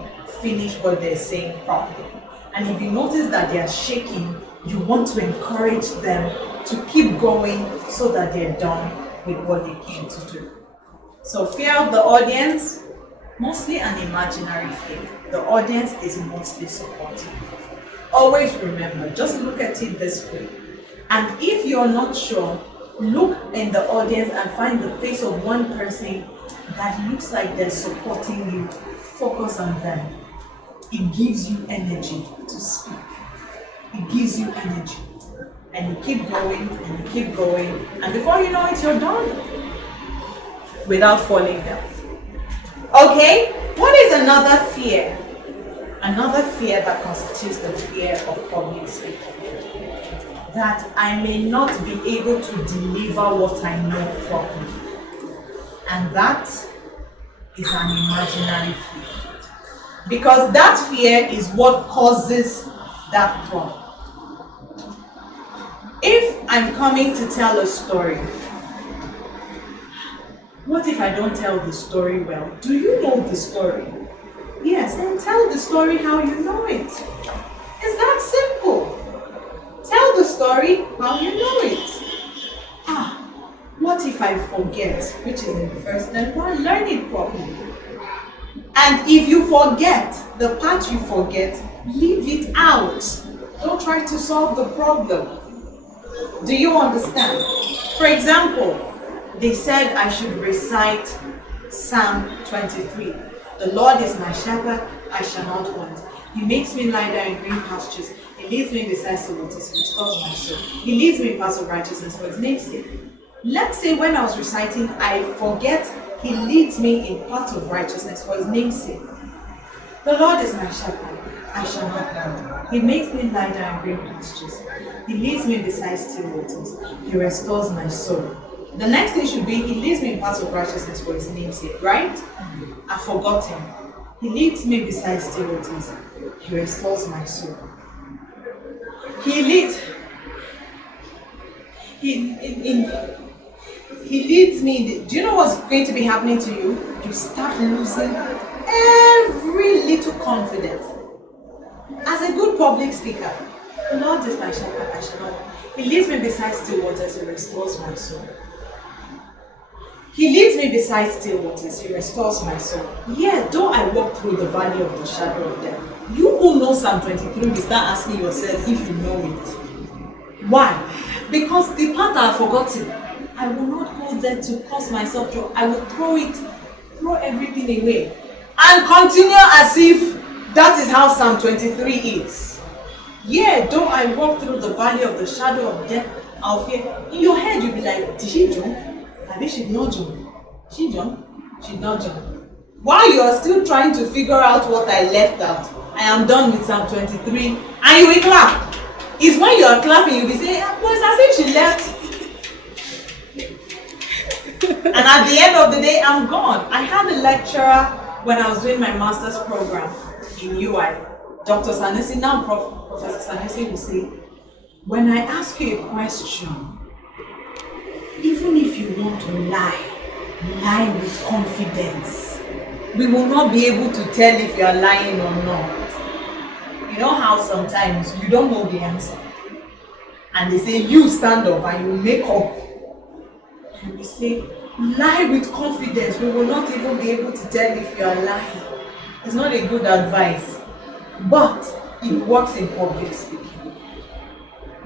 finish what they're saying properly. And if you notice that they are shaking, you want to encourage them to keep going so that they're done with what they came to do. So fear of the audience, mostly an imaginary fear. The audience is mostly supportive. Always remember, just look at it this way. And if you're not sure, look in the audience and find the face of one person that looks like they're supporting you. Focus on them. It gives you energy to speak. It gives you energy. And you keep going and you keep going. And before you know it, you're done. Without falling down. Okay? What is another fear? Another fear that constitutes the fear of public speaking. That I may not be able to deliver what I know properly. And that is an imaginary fear. Because that fear is what causes that problem. If I'm coming to tell a story, what if I don't tell the story well? Do you know the story? Yes, then tell the story how you know it. It's that simple. Tell the story how you know it. What if I forget, which is in the first then learn it properly. And if you forget, the part you forget, leave it out. Don't try to solve the problem. Do you understand? For example, they said I should recite Psalm 23. The Lord is my shepherd, I shall not want. He makes me lie down in green pastures. He leads me beside still waters. He restores my soul. He leads me in paths of righteousness for his name's sake. Let's say when I was reciting, I forget he leads me in paths of righteousness for his name's sake. The Lord is my shepherd, I shall not want. He makes me lie down in green pastures. He leads me beside still waters. He restores my soul. The next thing should be, he leads me in paths of righteousness for his name's sake, right? I've forgotten. He leads me beside still waters. He restores my soul. He leads me. Do you know what's going to be happening to you? You start losing every little confidence. As a good public speaker, the Lord is my shepherd, I shall not want. He leads me beside still waters, he restores my soul. He leads me beside still waters, he restores my soul. Yeah, though I walk through the valley of the shadow of death. You who know Psalm 23 will start asking yourself if you know it. Why? Because the part I have forgotten, I will not go there to cause myself joy. I will throw everything away. And continue as if that is how Psalm 23 is. Yeah, though I walk through the valley of the shadow of death, I'll fear. In your head, you'll be like, did she jump? I think she did not jump. She jumped? She did not jump. While you are still trying to figure out what I left out, I am done with Psalm 23, and you will clap. It's when you are clapping, you'll be saying, well, it's as if she left. And at the end of the day, I'm gone. I had a lecturer when I was doing my master's program in UI. Dr. Sanusi, now Professor Sanusi will say, when I ask you a question, even if you want to lie with confidence. We will not be able to tell if you are lying or not. You know how sometimes you don't know the answer. And they say, you stand up and you make up. And we say, lie with confidence. We will not even be able to tell if you are lying. It's not a good advice. But it works in public speaking.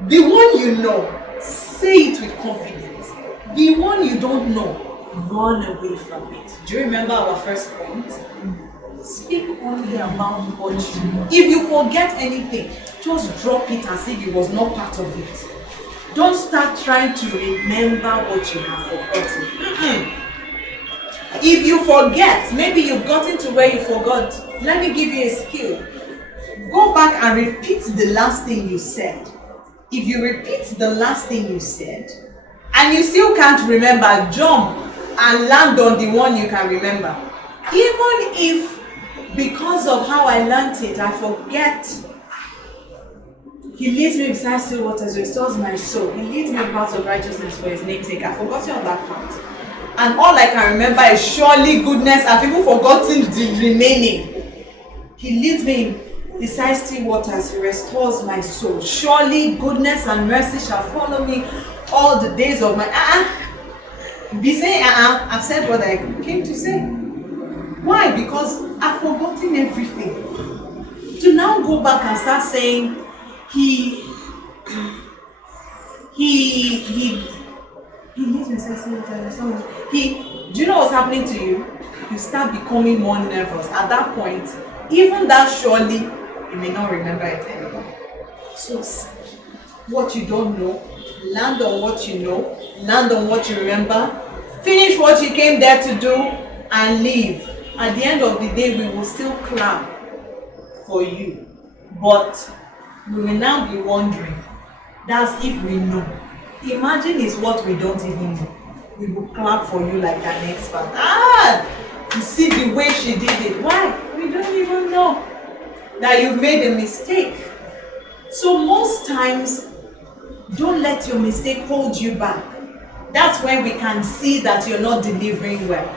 The one you know, say it with confidence. The one you don't know, run away from it. Do you remember our first point? Speak only about what you know. If you forget anything, just drop it as if it was not part of it. Don't start trying to remember what you have forgotten. If you forget, maybe you've gotten to where you forgot. Let me give you a skill. Go back and repeat the last thing you said. If you repeat the last thing you said, and you still can't remember, jump and land on the one you can remember. Even if because of how I learnt it, I forget. He leads me beside still waters, restores my soul. He leads me in paths of righteousness for his name's sake. I've forgotten on that part. And all I can remember is surely goodness. I've even forgotten the remaining. He leads me beside still waters. He restores my soul. Surely goodness and mercy shall follow me all the days of my... Be saying, I've said what I came to say. Why? Because I've forgotten everything. To now go back and start saying, he lives in do you know what's happening to you? You start becoming more nervous. At that point, even that surely, you may not remember it anymore. So, what you don't know, land on what you know, land on what you remember, finish what you came there to do, and leave. At the end of the day, we will still clap for you. But we will now be wondering, that's if we know. Imagine it's what we don't even know. We will clap for you like an expert. You see the way she did it. Why? We don't even know that you've made a mistake. So most times, don't let your mistake hold you back. That's when we can see that you're not delivering well.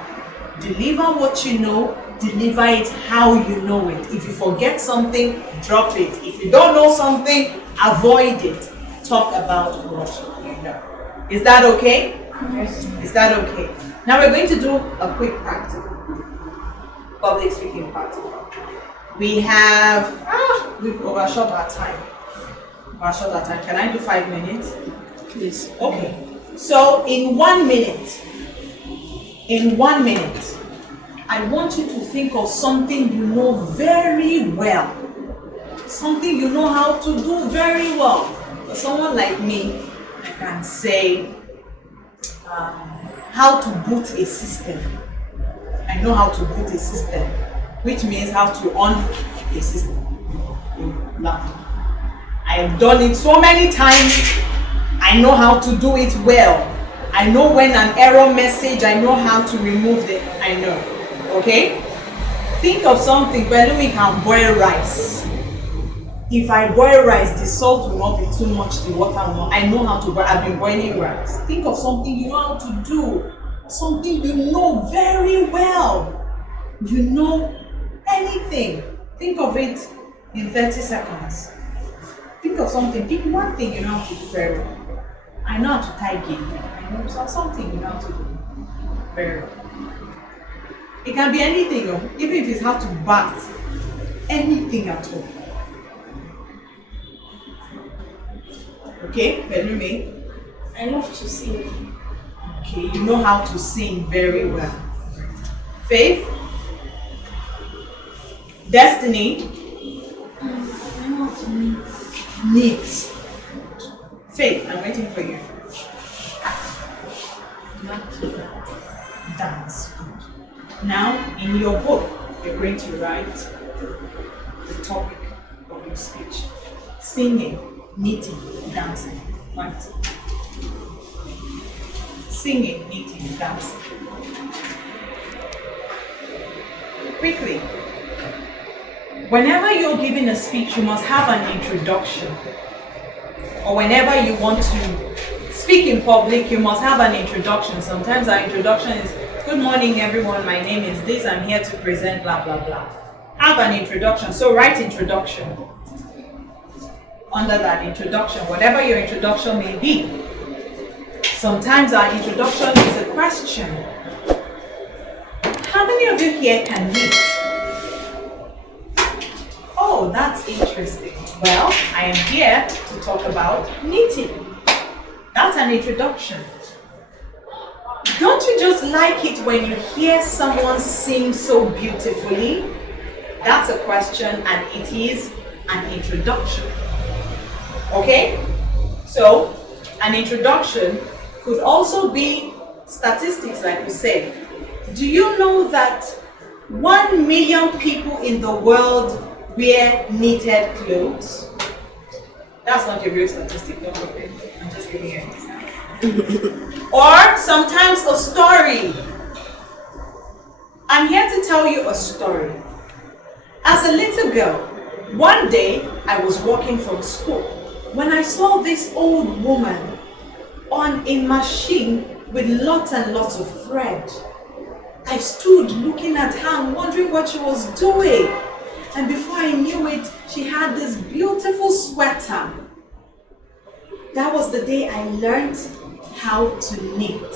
Deliver what you know, deliver it how you know it. If you forget something, drop it. If you don't know something, avoid it. Talk about what you know. Is that okay? Yes. Is that okay? Now we're going to do a quick practical. Public speaking practical. We have, we've overshot our time. Can I do 5 minutes? Please. Okay. So in 1 minute, I want you to think of something you know very well. Something you know how to do very well. For someone like me, I can say how to boot a system. I know how to boot a system, which means how to on a system. I have done it so many times. I know how to do it well. I know when an error message, I know how to remove it. I know. Okay? Think of something. Pelumi can boil rice. If I boil rice, the salt will not be too much, the water will not. I know how to boil. I've been boiling rice. Think of something you know how to do. Something you know very well. You know anything. Think of it in 30 seconds. Think of something. Pick one thing you know how to do very well. I know how to tie game. I know something you know how to do very well. It can be anything, even if it's how to bath. Anything at all. Okay, Pelumi? I love to sing. Okay, you know how to sing very well. Faith? Destiny? I know how to knit. Knit. Faith, I'm waiting for you. Dance. Now, in your book, you're going to write the topic of your speech. Singing, knitting, dancing. Right? Singing, knitting, dancing. Quickly. Whenever you're giving a speech, you must have an introduction. Or whenever you want to speak in public, you must have an introduction. Sometimes our introduction is, good morning everyone, my name is this, I'm here to present blah blah blah. Have an introduction, so write introduction. Under that introduction, whatever your introduction may be. Sometimes our introduction is a question. How many of you here can knit? Oh, that's interesting. Well, I am here to talk about knitting. That's an introduction. Don't you just like it when you hear someone sing so beautifully? That's a question and it is an introduction. Okay? So, an introduction could also be statistics, like we said. Do you know that 1 million people in the world wear knitted clothes? That's not a real statistic, don't worry. I'm just giving you an example. Or sometimes a story. I'm here to tell you a story. As a little girl, one day I was walking from school when I saw this old woman on a machine with lots and lots of thread. I stood looking at her and wondering what she was doing. And before I knew it, she had this beautiful sweater. That was the day I learned how to knit,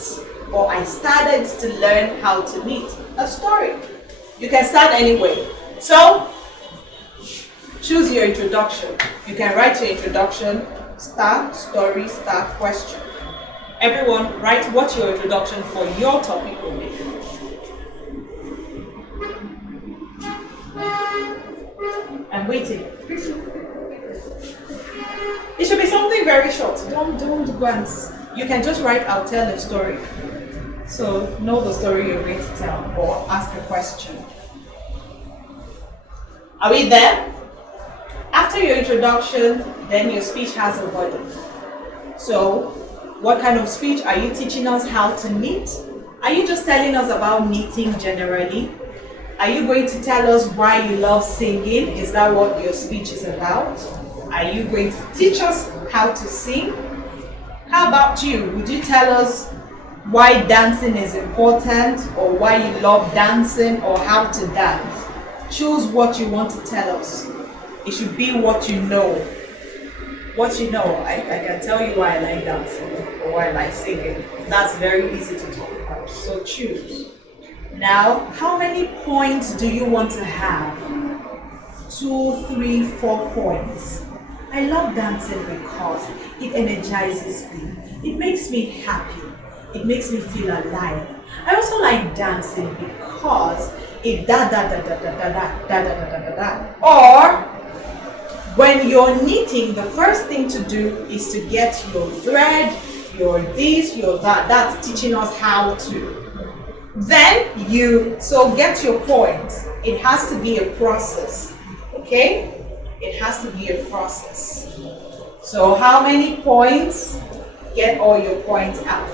or I started to learn how to knit. A story. You can start anyway. So, choose your introduction. You can write your introduction, start, story, start, question. Everyone, write what your introduction for your topic will be. I'm waiting. It should be something very short. Don't go and... You can just write, I'll tell a story. So, know the story you're going to tell, or ask a question. Are we there? After your introduction, then your speech has a body. So, what kind of speech? Are you teaching us how to knit? Are you just telling us about knitting generally? Are you going to tell us why you love singing? Is that what your speech is about? Are you going to teach us how to sing? How about you? Would you tell us why dancing is important, or why you love dancing, or how to dance? Choose what you want to tell us. It should be what you know. What you know. I can tell you why I like dancing or why I like singing. That's very easy to talk about. So choose. Now, how many points do you want to have? 2, 3, 4 points. I love dancing because it energizes me. It makes me happy. It makes me feel alive. I also like dancing because it da da da da da da da da da da da da. Or when you're knitting, the first thing to do is to get your thread, your this, your that. That's teaching us how to. Then so get your points. It has to be a process, okay? It has to be a process. So how many points? Get all your points out.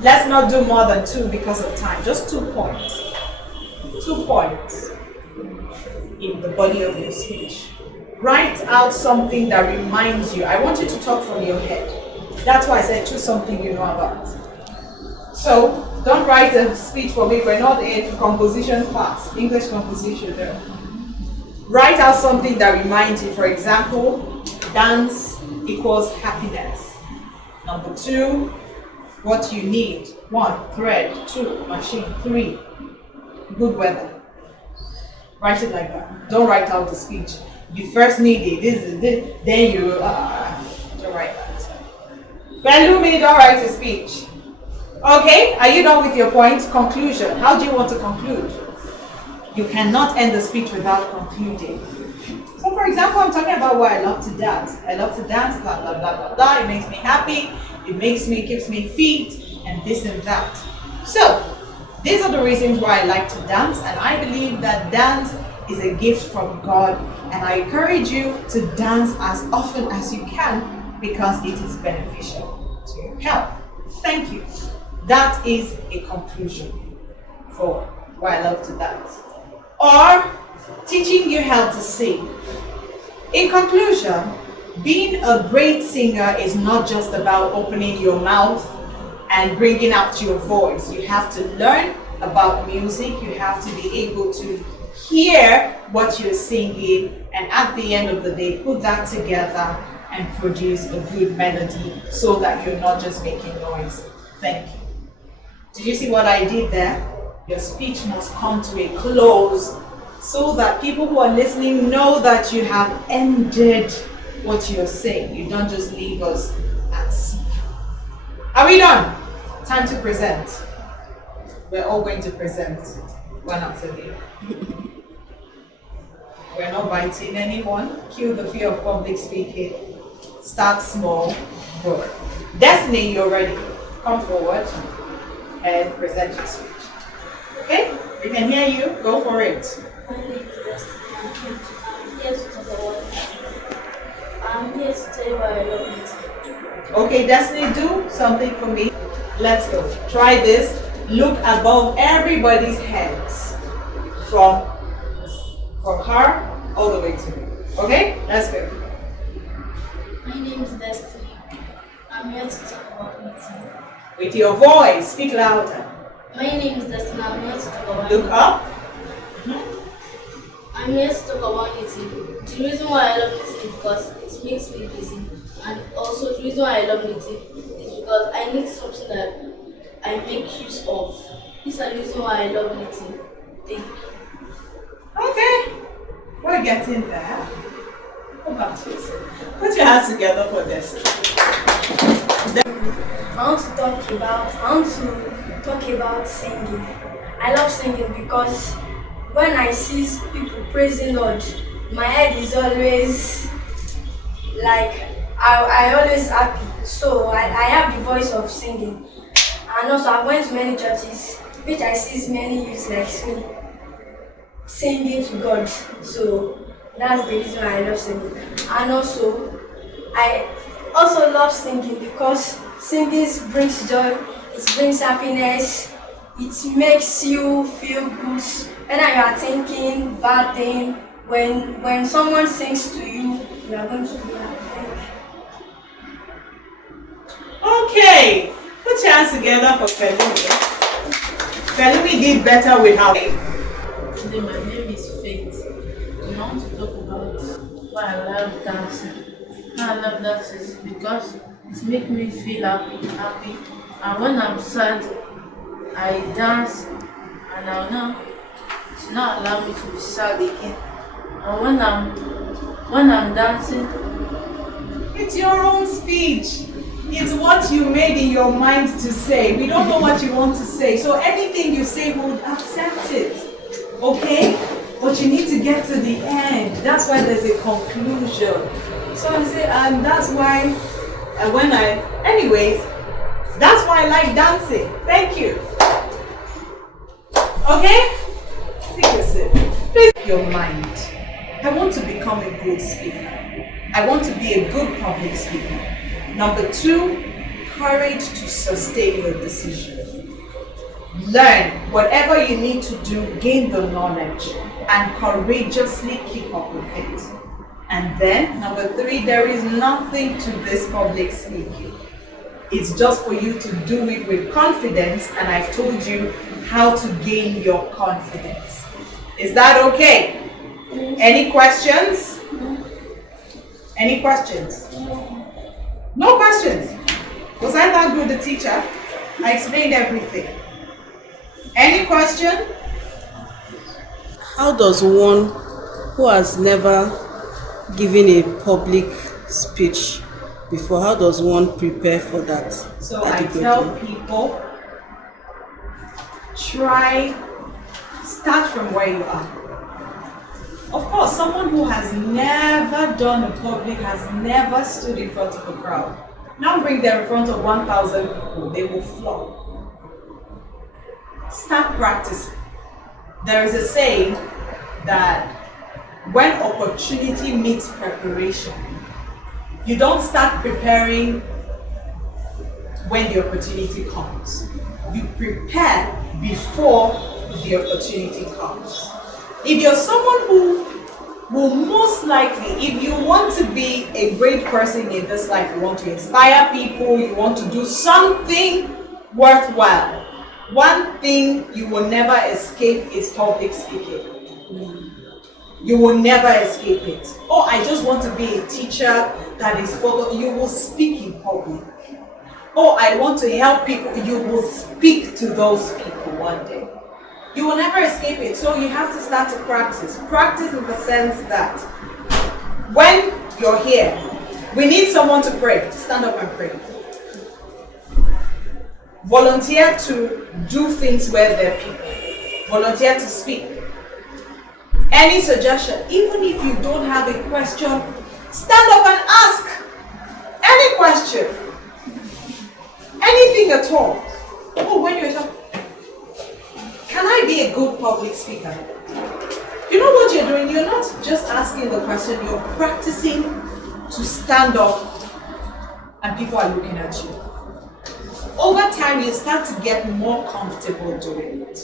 Let's not do more than 2 because of time. Just 2 points. 2 points in the body of your speech. Write out something that reminds you. I want you to talk from your head. That's why I said choose something you know about. So, don't write a speech for me. We're not in composition class, English composition. No. Write out something that reminds you. For example, dance equals happiness. Number 2, what you need. 1, thread. 2, machine. 3, good weather. Write it like that. Don't write out the speech. You first need it. This is this. Then you don't write that. Belumi, don't write a speech. Okay, are you done with your points? Conclusion. How do you want to conclude? You cannot end the speech without concluding. So, for example, I'm talking about why I love to dance. I love to dance, blah, blah, blah, blah, blah. It makes me happy. It keeps me fit, and this and that. So, these are the reasons why I like to dance, and I believe that dance is a gift from God, and I encourage you to dance as often as you can because it is beneficial to your health. Thank you. That is a conclusion for why I love to dance. Or teaching you how to sing. In conclusion, being a great singer is not just about opening your mouth and bringing out your voice. You have to learn about music. You have to be able to hear what you're singing, and at the end of the day, put that together and produce a good melody so that you're not just making noise. Thank you. Did you see what I did there? Your speech must come to a close so that people who are listening know that you have ended what you're saying. You don't just leave us at sea. Are we done? Time to present. We're all going to present one after the other. We're not biting anyone. Kill the fear of public speaking. Start small. Go. Destiny, you're ready. Come forward and present your speech. Okay? We can hear you. Go for it. My name is Destiny. I'm here to talk about it. I'm here to tell you why I love it. Okay, Destiny, do something for me. Let's go. Try this. Look above everybody's heads. From From her all the way to me. Okay? Let's go. My name is Destiny. I'm here to talk about meeting. With your voice, speak louder. My name is Destiny. I'm here to talk about Look up. I'm here to talk about knitting. The reason why I love knitting is because it makes me busy. And also the reason why I love knitting is because I need something that I make use of. These are the reason why I love knitting. Thank you. Okay. We're getting there. Go back to yourself. Put your hands together for this. I want to talk about singing. I love singing because when I see people praising Lord, my head is always like I always happy. So I have the voice of singing. And also I went to many churches which I see many youths like me singing to God. So that's the reason why I love singing. And also I also love singing because singing brings joy, it brings happiness, it makes you feel good. Whether you are thinking bad thing, when someone sings to you, you are going to be happy. Okay. Put your hands together for Pelumi. Pelumi did better with her. Today, my name is Faith. I want to talk about why I love dancing. Why I love dancing is because it makes me feel happy. And when I'm sad, I dance, and I know it will not allow me to be sad again. And when I'm dancing, It's your own speech. It's what you made in your mind to say. We don't know what you want to say. So anything you say, we'll accept it. Okay? But you need to get to the end. That's why there's a conclusion. So I say, and that's why anyways, that's why I like dancing. Thank you. Okay? Take a sip. Please your mind. I want to become a good speaker. I want to be a good public speaker. Number 2, courage to sustain your decision. Learn whatever you need to do, gain the knowledge, and courageously keep up with it. And then, number 3, there is nothing to this public speaking. It's just for you to do it with confidence, and I've told you how to gain your confidence. Is that okay? Any questions? Any questions? No questions. Was I that good a teacher? I explained everything. Any question? How does one who has never given a public speech before, how does one prepare for that? So I tell people, start from where you are. Of course, someone who has never done a public, has never stood in front of a crowd. Now bring them in front of 1,000 people, they will flop. Start practicing. There is a saying that when opportunity meets preparation, you don't start preparing when the opportunity comes. You prepare before the opportunity comes. If you're someone who will most likely, if you want to be a great person in this life, you want to inspire people, you want to do something worthwhile, one thing you will never escape is public speaking. You will never escape it. Oh, I just want to be a teacher that is focused. You will speak in public. Oh, I want to help people. You will speak to those people one day. You will never escape it. So you have to start to practice. Practice in the sense that when you're here, we need someone to pray. Stand up and pray. Volunteer to do things where there are people. Volunteer to speak. Any suggestion, even if you don't have a question, stand up and ask. Any question. Anything at all. Oh, when you're talking, can I be a good public speaker? You know what you're doing? You're not just asking the question, you're practicing to stand up and people are looking at you. Over time, you start to get more comfortable doing it.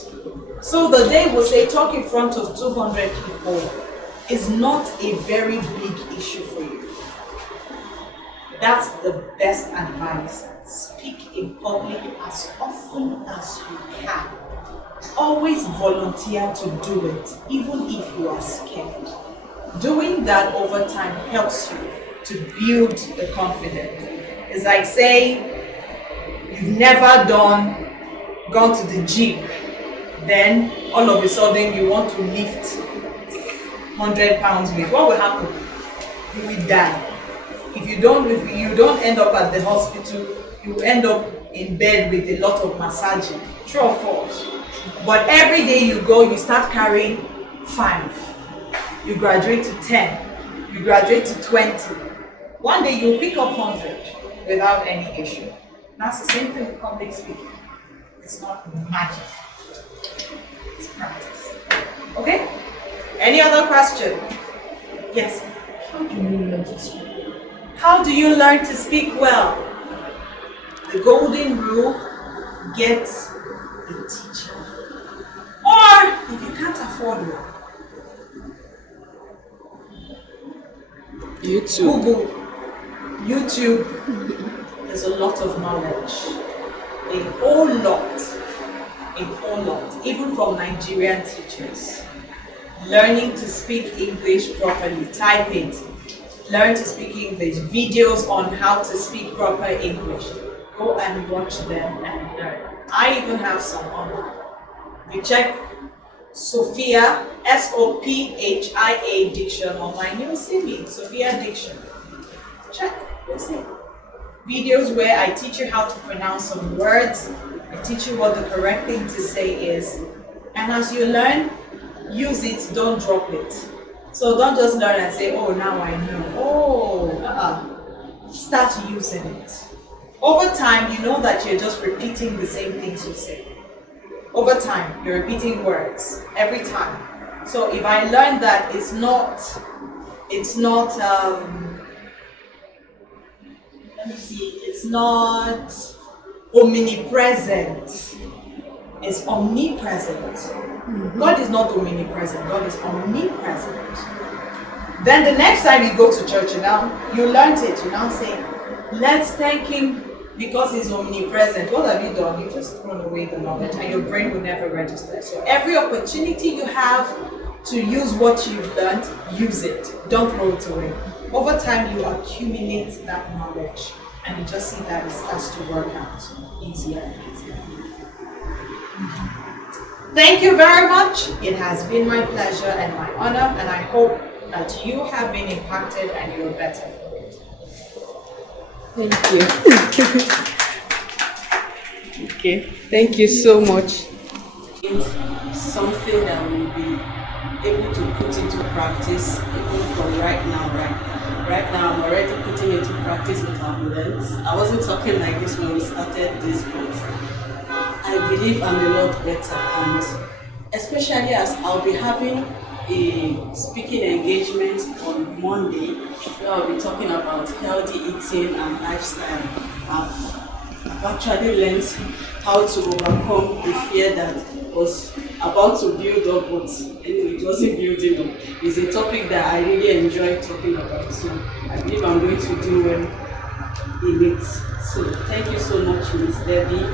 So the day we'll say talk in front of 200 people is not a very big issue for you, that's the best advice. Speak in public as often as you can. Always volunteer to do it, even if you are scared. Doing that over time helps you to build the confidence. It's like saying you've never gone to the gym, then all of a sudden you want to lift 100 pounds weight. What will happen? You will die. If you don't end up at the hospital, you will end up in bed with a lot of massaging. True or false? But every day you go, you start carrying 5. You graduate to 10. You graduate to 20. One day you'll pick up 100 without any issue. That's the same thing with public speaking. It's not magic. It's practice. Okay? Any other question? Yes? How do you learn to speak? How do you learn to speak well? The golden rule, get a teacher. Or if you can't afford one, Google, YouTube. There's a lot of knowledge. A whole lot, even from Nigerian teachers. Learning to speak English properly, type it. Learn to speak English, videos on how to speak proper English. Go and watch them and learn. I even have some online. You check Sophia, Sophia Diction on my new CV, Sophia Diction. Check, you'll see. Videos where I teach you how to pronounce some words, I teach you what the correct thing to say is, and as you learn, use it, don't drop it. So don't just learn and say, oh, now I know. Start using it. Over time, you know that you're just repeating the same things you say. Over time, you're repeating words every time. So if I learn that it's not omnipresent, it's omnipresent. God is not omnipresent, God is omnipresent. Then the next time you go to church, you learned it, you now say, let's thank Him because He's omnipresent. What have you done? You've just thrown away the knowledge and your brain will never register. So every opportunity you have to use what you've learned, use it. Don't throw it away. Over time, you accumulate that knowledge and you just see that it starts to work out easier and easier. Thank you very much. It has been my pleasure and my honor, and I hope that you have been impacted and you're better for it. Thank you. Okay, thank you so much. It's something that we'll be able to put into practice even from right now. Right now, I'm already putting into practice what I've learned. I wasn't talking like this when we started this, but I believe I'm a lot better, and especially as I'll be having a speaking engagement on Monday where I'll be talking about healthy eating and lifestyle. I've actually learned how to overcome the fear that was about to build up, but anyway, it wasn't building up. It's a topic that I really enjoy talking about, so I believe I'm going to do well in it. So thank you so much, Ms. Debbie,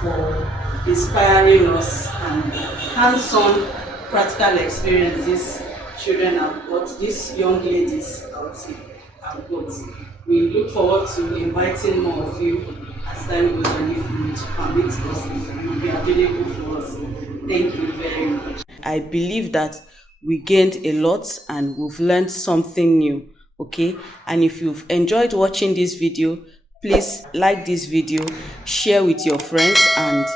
for inspiring us and hands-on practical experience these children have got, these young ladies, I would say, have got. We look forward to inviting more of you as time goes on, if you permit us, if you will be available for us. Thank you very much. I believe that we gained a lot and we've learned something new, okay? And if you've enjoyed watching this video, please like this video, share with your friends, and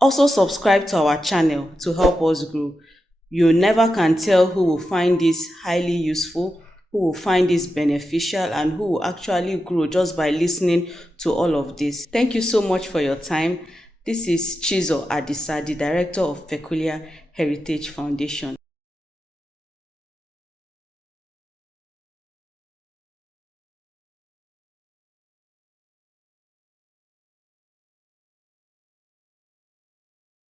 also subscribe to our channel to help us grow. You never can tell who will find this highly useful, who will find this beneficial, and who will actually grow just by listening to all of this. Thank you so much for your time. This is Chizo Adisa, the Director of Peculiar Heritage Foundation.